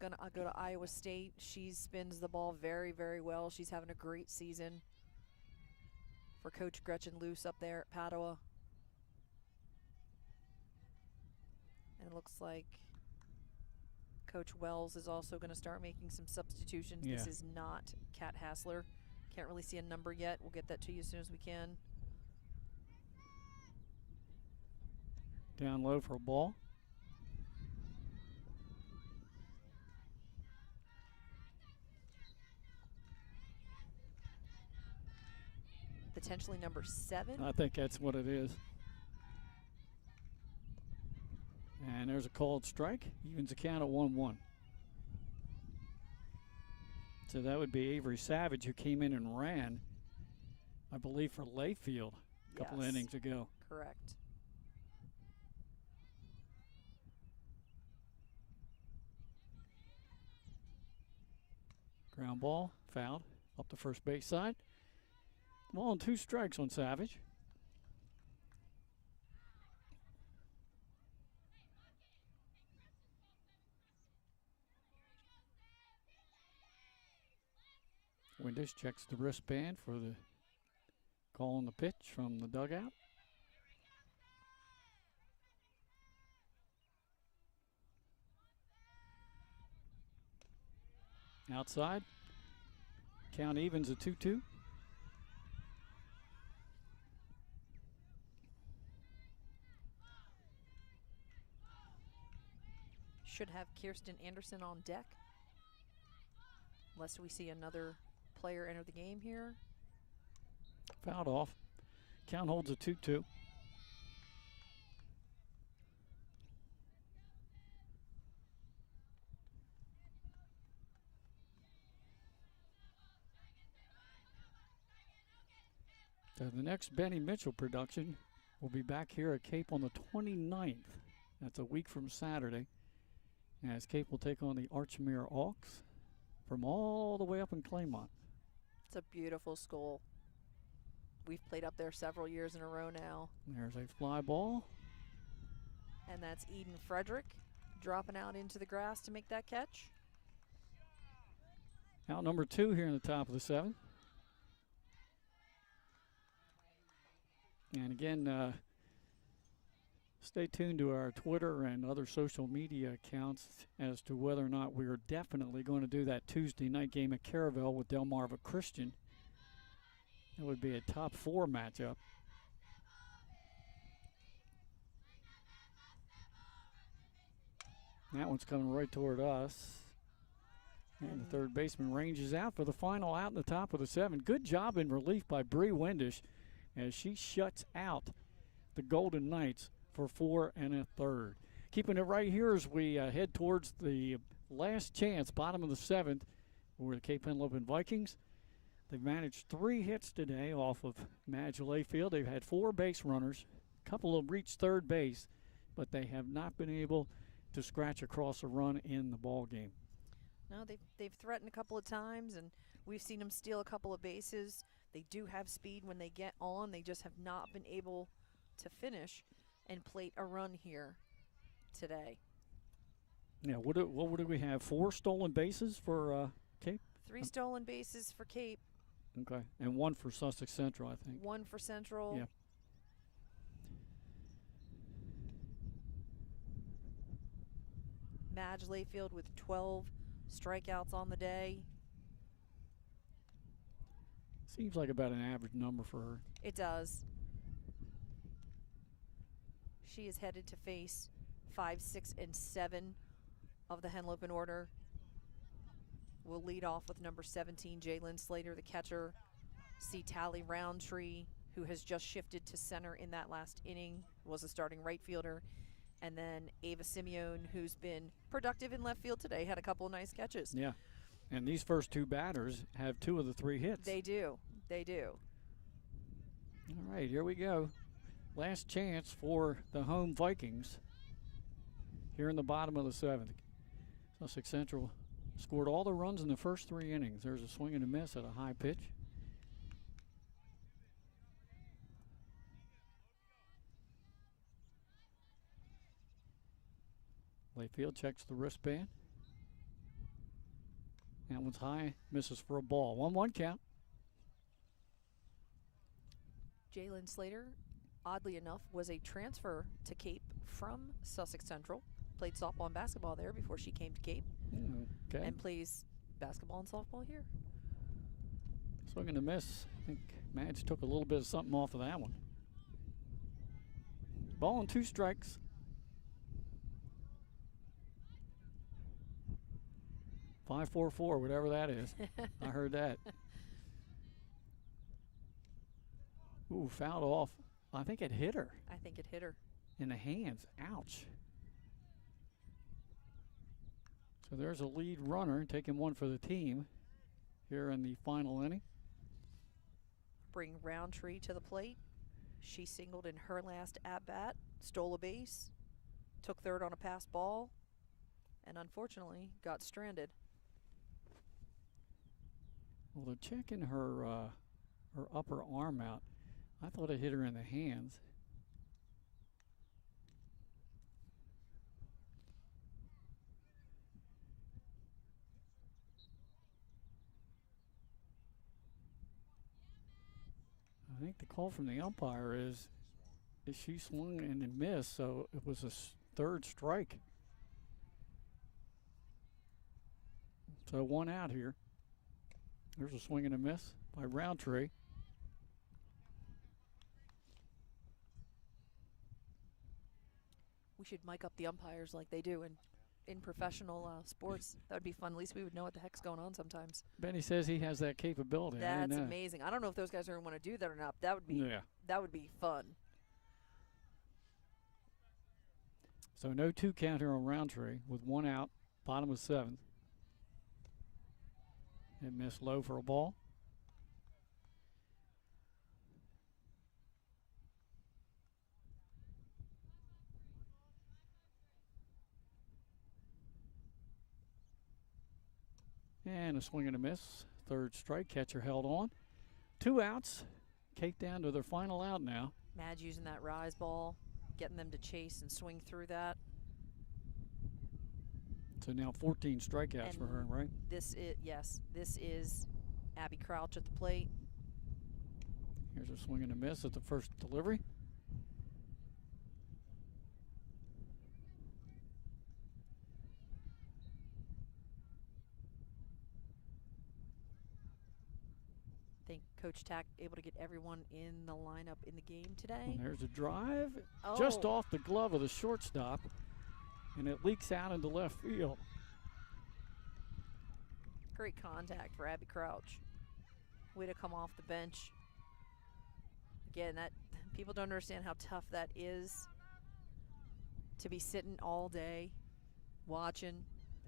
going to go to Iowa State. She spins the ball very, very well. She's having a great season for Coach Gretchen Luce up there at Padua. And it looks like Coach Wells is also going to start making some substitutions. Yeah. This is not Kat Hassler. Can't really see a number yet. We'll get that to you as soon as we can. Down low for a ball. Potentially number 7. I think that's what it is. And there's a called strike. Evens the count at 1-1. So that would be Avery Savage, who came in and ran, I believe, for Layfield a couple innings ago. Correct. Ground ball, fouled, up the first base side. Ball and 2 strikes on Savage. Windish checks the wristband for the call on the pitch from the dugout. Outside. Count evens at 2-2. Should have Kirsten Anderson on deck. Unless we see another player enter the game here. Fouled off. Count holds a 2-2. So the next Benny Mitchell production will be back here at Cape on the 29th. That's a week from Saturday. As Cape will take on the Archmere Hawks from all the way up in Claymont. It's a beautiful school. We've played up there several years in a row now. There's a fly ball. And that's Eden Frederick dropping out into the grass to make that catch. Out number 2 here in the top of the 7th. And again, stay tuned to our Twitter and other social media accounts as to whether or not we are definitely going to do that Tuesday night game at Caravel with Delmarva Christian. It would be a top 4 matchup. That one's coming right toward us. And the third baseman ranges out for the final out in the top of the 7. Good job in relief by Bree Windish as she shuts out the Golden Knights for 4 1/3. Keeping it right here as we head towards the last chance, bottom of the 7th, for the Cape Henlopen Vikings. They've managed 3 hits today off of Madge Layfield. They've had 4 base runners. A couple have reached third base, but they have not been able to scratch across a run in the ball game. No, they've threatened a couple of times, and we've seen them steal a couple of bases. They do have speed when they get on. They just have not been able to finish and plate a run here today. Yeah, what do we have? 4 stolen bases for Cape? 3 stolen bases for Cape. Okay, and 1 for Sussex Central, I think. 1 for Central. Yeah. Madge Layfield with 12 strikeouts on the day. Seems like about an average number for her. It does. She is headed to face 5, 6, and 7 of the Henlopen order. We'll lead off with number 17, Jalen Slater, the catcher. See Tally Roundtree, who has just shifted to center in that last inning, was a starting right fielder. And then Ava Simeone, who's been productive in left field today, had a couple of nice catches. Yeah, and these first two batters have 2 of the 3 hits. They do. They do. All right, here we go. Last chance for the home Vikings here in the bottom of the 7th. Sussex Central scored all the runs in the first 3 innings. There's a swing and a miss at a high pitch. Layfield checks the wristband. That one's high, misses for a ball. 1-1 count. Jalen Slater, oddly enough, was a transfer to Cape from Sussex Central. Played softball and basketball there before she came to Cape. Okay. And plays basketball and softball here. Swing and a miss. I think Madge took a little bit of something off of that one. Ball and 2 strikes. Five, 4-4, whatever that is. I heard that. Ooh, fouled off. I think it hit her. I think it hit her. In the hands. Ouch. So there's a lead runner taking one for the team here in the final inning. Bring Roundtree to the plate. She singled in her last at-bat, stole a base, took third on a pass ball, and unfortunately got stranded. Well, they're checking her upper arm out. I thought it hit her in the hands. I think the call from the umpire is she swung and it missed, so it was a third strike. So 1 out here. There's a swing and a miss by Roundtree. We should mic up the umpires like they do in professional sports. That would be fun. At least we would know what the heck's going on sometimes. Benny says he has that capability. That's amazing. I don't know if those guys are going to want to do that or not. That would be that would be fun. So no 2 count here on Roundtree with 1 out, bottom of 7th. It missed low for a ball. And a swing and a miss. Third strike. Catcher held on. 2 outs. Cape down to their final out now. Madge using that rise ball, getting them to chase and swing through that. So now 14 strikeouts for her, right? This is Abby Crouch at the plate. Here's a swing and a miss at the first delivery. I think Coach Tack able to get everyone in the lineup in the game today. And there's a drive just off the glove of the shortstop, and it leaks out into left field. Great contact for Abby Crouch. Way to come off the bench. Again, that people don't understand how tough that is to be sitting all day watching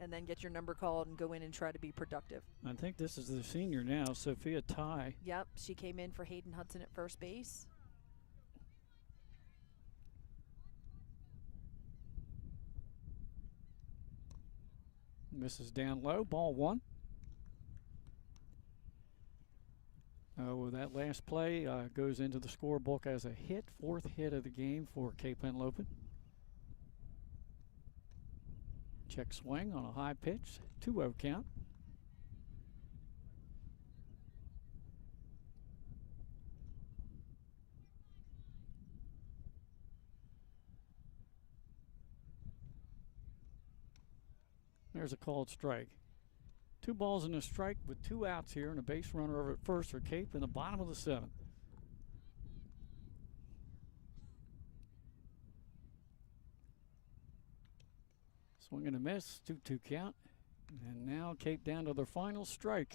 and then get your number called and go in and try to be productive. I think this is the senior now, Sophia Ty. Yep, she came in for Hayden Hudson at first base. Misses down low, ball 1. That last play goes into the scorebook as a hit, 4th hit of the game for Cape Henlopen. Check swing on a high pitch, 2-0 count. There's a called strike. 2 balls and a strike with 2 outs here, and a base runner over at first for Cape in the bottom of the 7th. Swing and a miss, 2-2 count. And now Cape down to their final strike.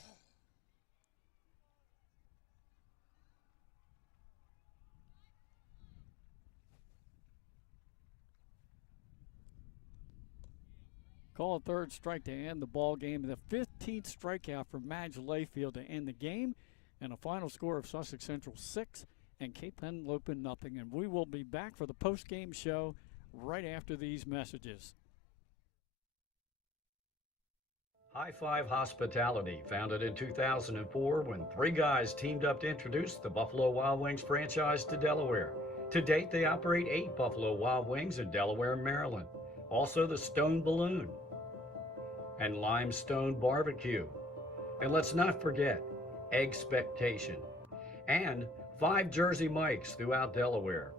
Call a third strike to end the ball game. The 15th strikeout for Madge Layfield to end the game. And a final score of Sussex Central 6 and Cape Henlopen 0. And we will be back for the post-game show right after these messages. High Five Hospitality, founded in 2004 when 3 guys teamed up to introduce the Buffalo Wild Wings franchise to Delaware. To date, they operate 8 Buffalo Wild Wings in Delaware and Maryland. Also the Stone Balloon and Limestone Barbecue. And let's not forget Expectation and 5 Jersey Mikes throughout Delaware.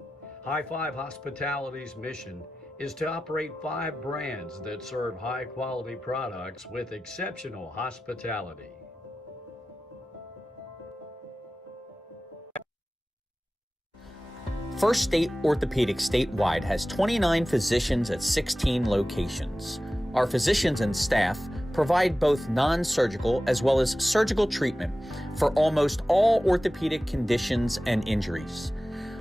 High Five Hospitality's mission is to operate 5 brands that serve high-quality products with exceptional hospitality. First State Orthopedic statewide has 29 physicians at 16 locations. Our physicians and staff provide both non-surgical as well as surgical treatment for almost all orthopedic conditions and injuries.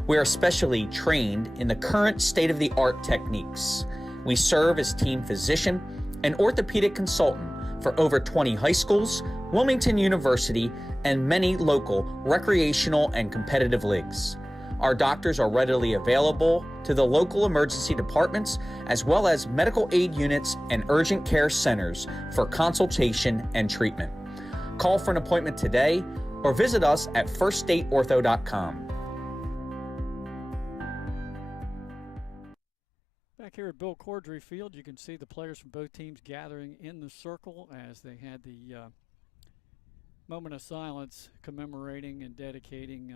We are specially trained in the current state-of-the-art techniques. We serve as team physician and orthopedic consultant for over 20 high schools, Wilmington University, and many local recreational and competitive leagues. Our doctors are readily available to the local emergency departments as well as medical aid units and urgent care centers for consultation and treatment. Call for an appointment today or visit us at firststateortho.com. Back here at Bill Cordry Field, you can see the players from both teams gathering in the circle as they had the moment of silence commemorating and dedicating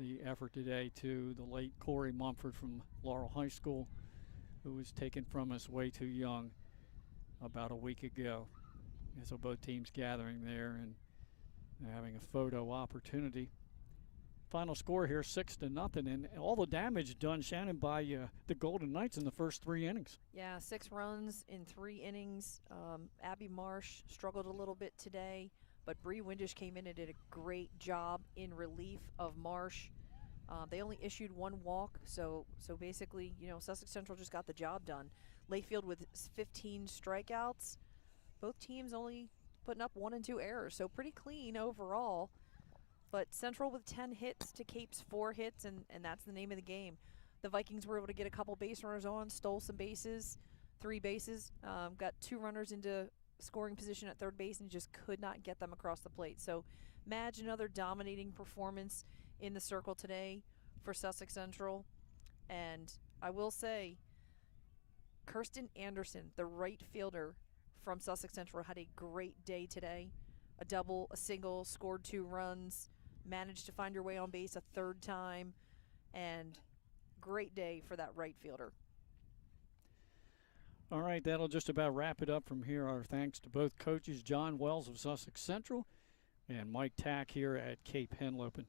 the effort today to the late Corey Mumford from Laurel High School, who was taken from us way too young about a week ago. And so both teams gathering there and having a photo opportunity. Final score here, 6-0, and all the damage done, Shannon, by the Golden Knights in the first 3 innings. Yeah, 6 runs in 3 innings. Abby Marsh struggled a little bit today, but Bree Windish came in and did a great job in relief of Marsh. They only issued 1 walk, so basically, you know, Sussex Central just got the job done. Layfield with 15 strikeouts. Both teams only putting up 1 and 2 errors, so pretty clean overall. But Central with 10 hits to Cape's 4 hits, and that's the name of the game. The Vikings were able to get a couple base runners on, stole some bases, 3 bases, got 2 runners into scoring position at third base and just could not get them across the plate. So Madge, another dominating performance in the circle today for Sussex Central. And I will say, Kirsten Anderson, the right fielder from Sussex Central, had a great day today. A double, a single, scored 2 runs, managed to find her way on base a 3rd time, and great day for that right fielder. All right, that'll just about wrap it up from here. Our thanks to both coaches, John Wells of Sussex Central and Mike Tack here at Cape Henlopen.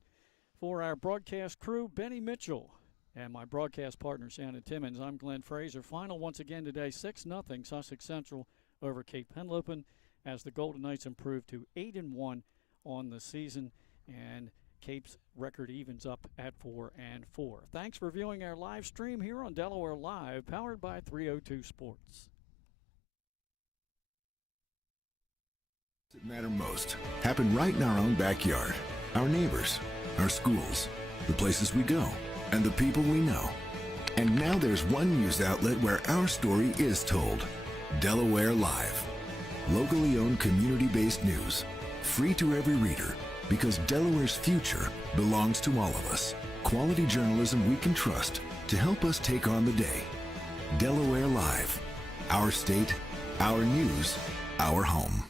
For our broadcast crew, Benny Mitchell, and my broadcast partner, Shannon Timmons, I'm Glenn Fraser. Final once again today, 6-0 Sussex Central over Cape Henlopen as the Golden Knights improve to 8-1 on the season, and Cape's record evens up at 4-4. Thanks for viewing our live stream here on Delaware Live, powered by 302 Sports. That matter most happen right in our own backyard. Our neighbors, our schools, the places we go, and the people we know. And now there's one news outlet where our story is told. Delaware Live. Locally owned, community-based news. Free to every reader, because Delaware's future belongs to all of us. Quality journalism we can trust to help us take on the day. Delaware Live. Our state, our news, our home.